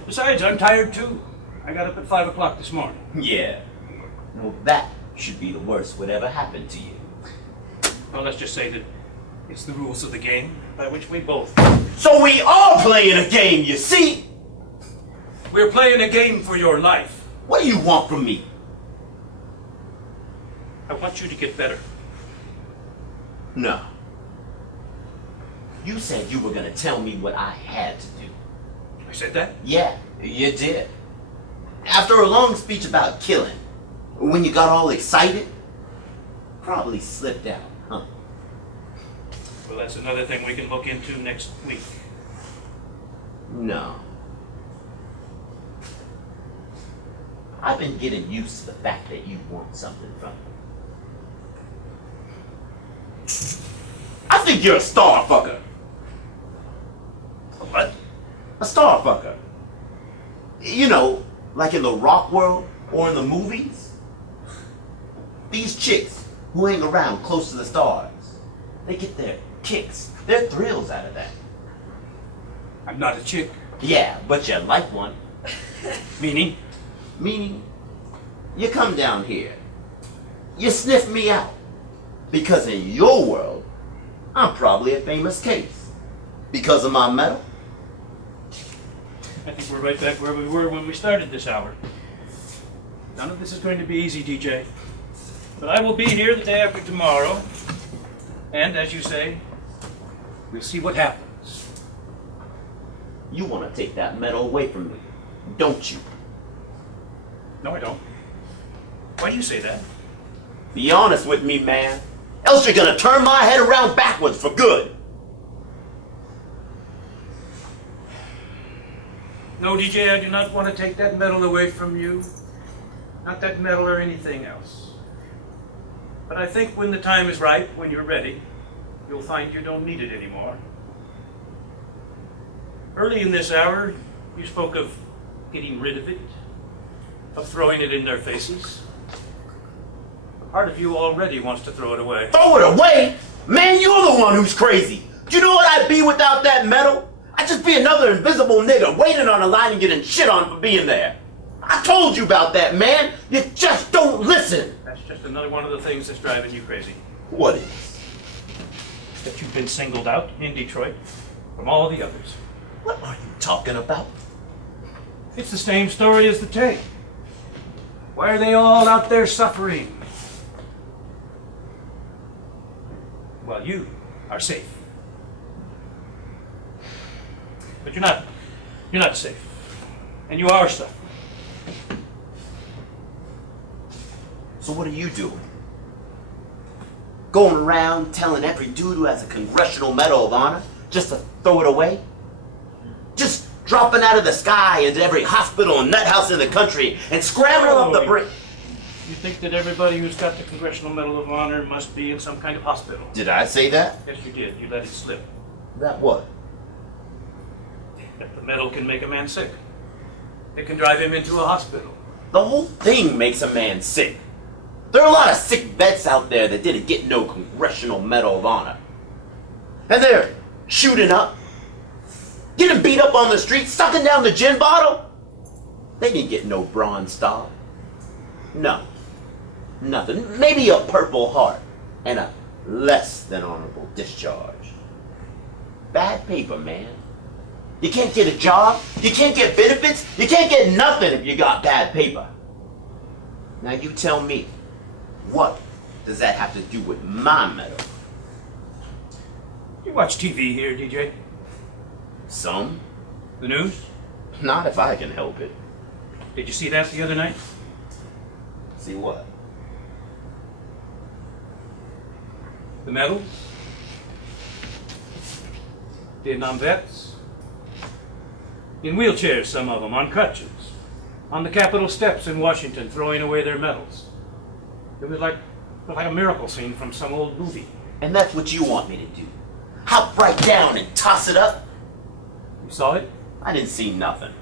Besides, I'm tired too. I got up at 5 o'clock this morning. Yeah. Well, that should be the worst whatever happened to you. Well, let's just say that it's the rules of the game by which we both. So we are playing a game, you see? We're playing a game for your life. What do you want from me? I want you to get better. No. You said you were gonna tell me what I had to do. I said that? Yeah, you did. After a long speech about killing, when you got all excited, probably slipped out, huh? Well, that's another thing we can look into next week. No. I've been getting used to the fact that you want something from me. I think you're a star fucker. What? A star fucker. You know, like in the rock world or in the movies. These chicks who hang around close to the stars, they get their kicks, their thrills out of that. I'm not a chick. Yeah, but you like one. Meaning? Meaning, you come down here, you sniff me out, because in your world, I'm probably a famous case. Because of my medal. I think we're right back where we were when we started this hour. None of this is going to be easy, DJ. But I will be here the day after tomorrow. And as you say, we'll see what happens. You want to take that medal away from me, don't you? No, I don't. Why do you say that? Be honest with me, man. Else you're gonna turn my head around backwards for good. No, DJ, I do not want to take that medal away from you. Not that medal or anything else. But I think when the time is right, when you're ready, you'll find you don't need it anymore. Early in this hour, you spoke of getting rid of it, of throwing it in their faces. Part of you already wants to throw it away. Throw it away? Man, you're the one who's crazy. Do you know what I'd be without that medal? I'd just be another invisible nigger waiting on a line and getting shit on for being there. I told you about that, man. You just don't listen. That's just another one of the things that's driving you crazy. What is? That you've been singled out in Detroit from all the others. What are you talking about? It's the same story as the tape. Why are they all out there suffering? Well, you are safe. But you're not safe. And you are suffering. So what are you doing? Going around telling every dude who has a Congressional Medal of Honor just to throw it away? Just dropping out of the sky into every hospital and nut house in the country and scrambling up the brick. You think that everybody who's got the Congressional Medal of Honor must be in some kind of hospital? Did I say that? Yes, you did. You let it slip. That what? That the medal can make a man sick. It can drive him into a hospital. The whole thing makes a man sick. There are a lot of sick vets out there that didn't get no Congressional Medal of Honor. And they're shooting up, getting beat up on the street, sucking down the gin bottle. They didn't get no Bronze Star. No. Nothing. Maybe a Purple Heart and a less than honorable discharge. Bad paper, man. You can't get a job. You can't get benefits. You can't get nothing if you got bad paper. Now you tell me, what does that have to do with my medal? You watch TV here, DJ? Some. The news? Not if I can help it. Did you see that the other night? See what? The medals? Vietnam vets? In wheelchairs, some of them, on crutches. On the Capitol steps in Washington, throwing away their medals. It was like a miracle scene from some old movie. And that's what you want me to do. Hop right down and toss it up? You saw it? I didn't see nothing.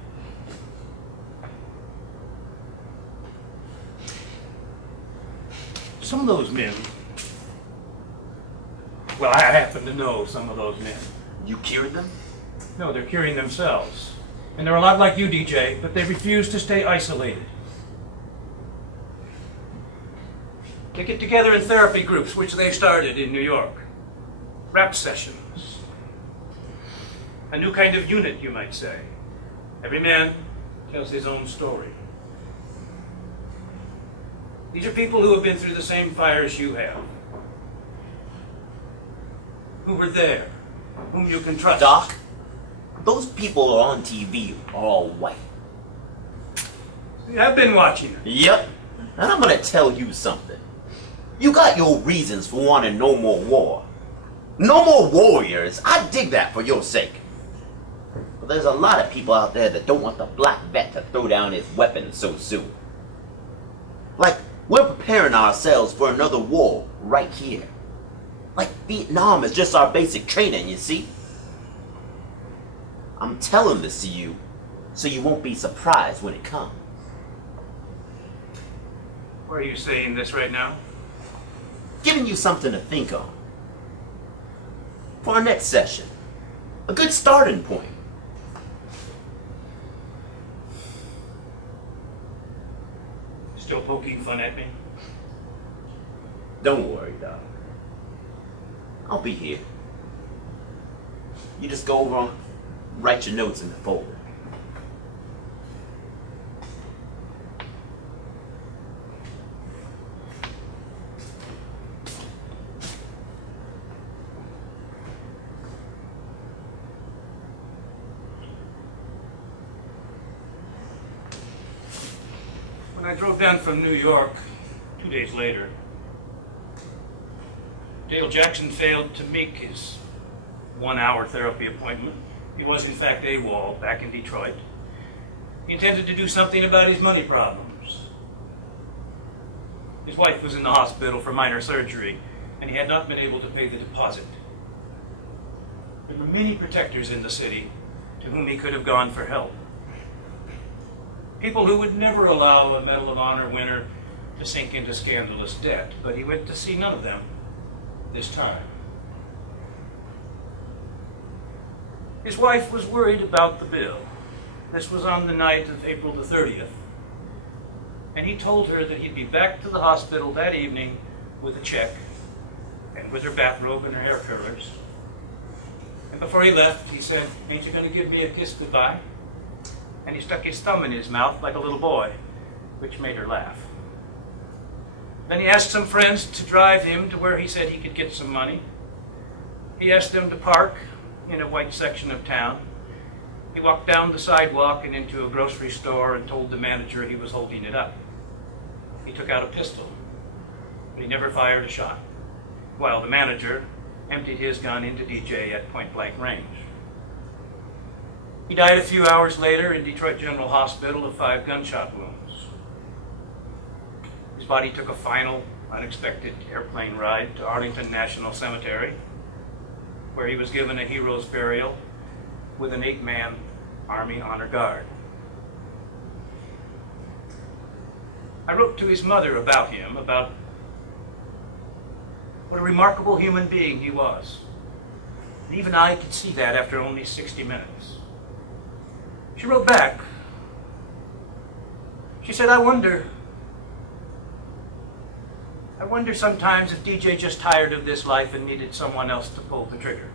Some of those men, well, I happen to know some of those men. You cured them? No, they're curing themselves. And they're a lot like you, DJ, but they refuse to stay isolated. They get together in therapy groups, which they started in New York. Rap sessions. A new kind of unit, you might say. Every man tells his own story. These are people who have been through the same fires you have. Who were there, whom you can trust. Doc, those people on TV are all white. I've been watching it. Yep. And I'm gonna tell you something. You got your reasons for wanting no more war. No more warriors. I dig that for your sake. But there's a lot of people out there that don't want the black vet to throw down his weapons so soon. Like, we're preparing ourselves for another war right here. Like Vietnam is just our basic training, you see? I'm telling this to you so you won't be surprised when it comes. Why are you saying this right now? Giving you something to think on. For our next session. A good starting point. Still poking fun at me? Don't worry, Doc. I'll be here. You just go over and write your notes in the folder. I drove down from New York 2 days later, Dale Jackson failed to make his 1-hour therapy appointment. He was, in fact, AWOL back in Detroit. He intended to do something about his money problems. His wife was in the hospital for minor surgery, and he had not been able to pay the deposit. There were many protectors in the city to whom he could have gone for help. People who would never allow a Medal of Honor winner to sink into scandalous debt, but he went to see none of them this time. His wife was worried about the bill. This was on the night of April the 30th, and he told her that he'd be back to the hospital that evening with a check and with her bathrobe and her hair curlers. And before he left, he said, "Ain't you going to give me a kiss goodbye?" And he stuck his thumb in his mouth like a little boy, which made her laugh. Then he asked some friends to drive him to where he said he could get some money. He asked them to park in a white section of town. He walked down the sidewalk and into a grocery store and told the manager he was holding it up. He took out a pistol, but he never fired a shot, while the manager emptied his gun into DJ at point-blank range. He died a few hours later in Detroit General Hospital of 5 gunshot wounds. His body took a final, unexpected airplane ride to Arlington National Cemetery, where he was given a hero's burial with an 8-man Army Honor Guard. I wrote to his mother about him, about what a remarkable human being he was. And even I could see that after only 60 minutes. She wrote back. She said, I wonder sometimes if DJ just tired of this life and needed someone else to pull the trigger."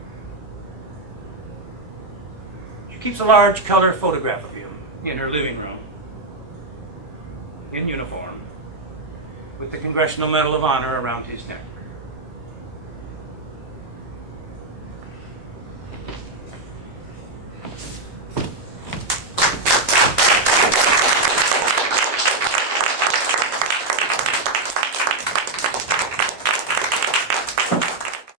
She keeps a large color photograph of him in her living room, in uniform, with the Congressional Medal of Honor around his neck.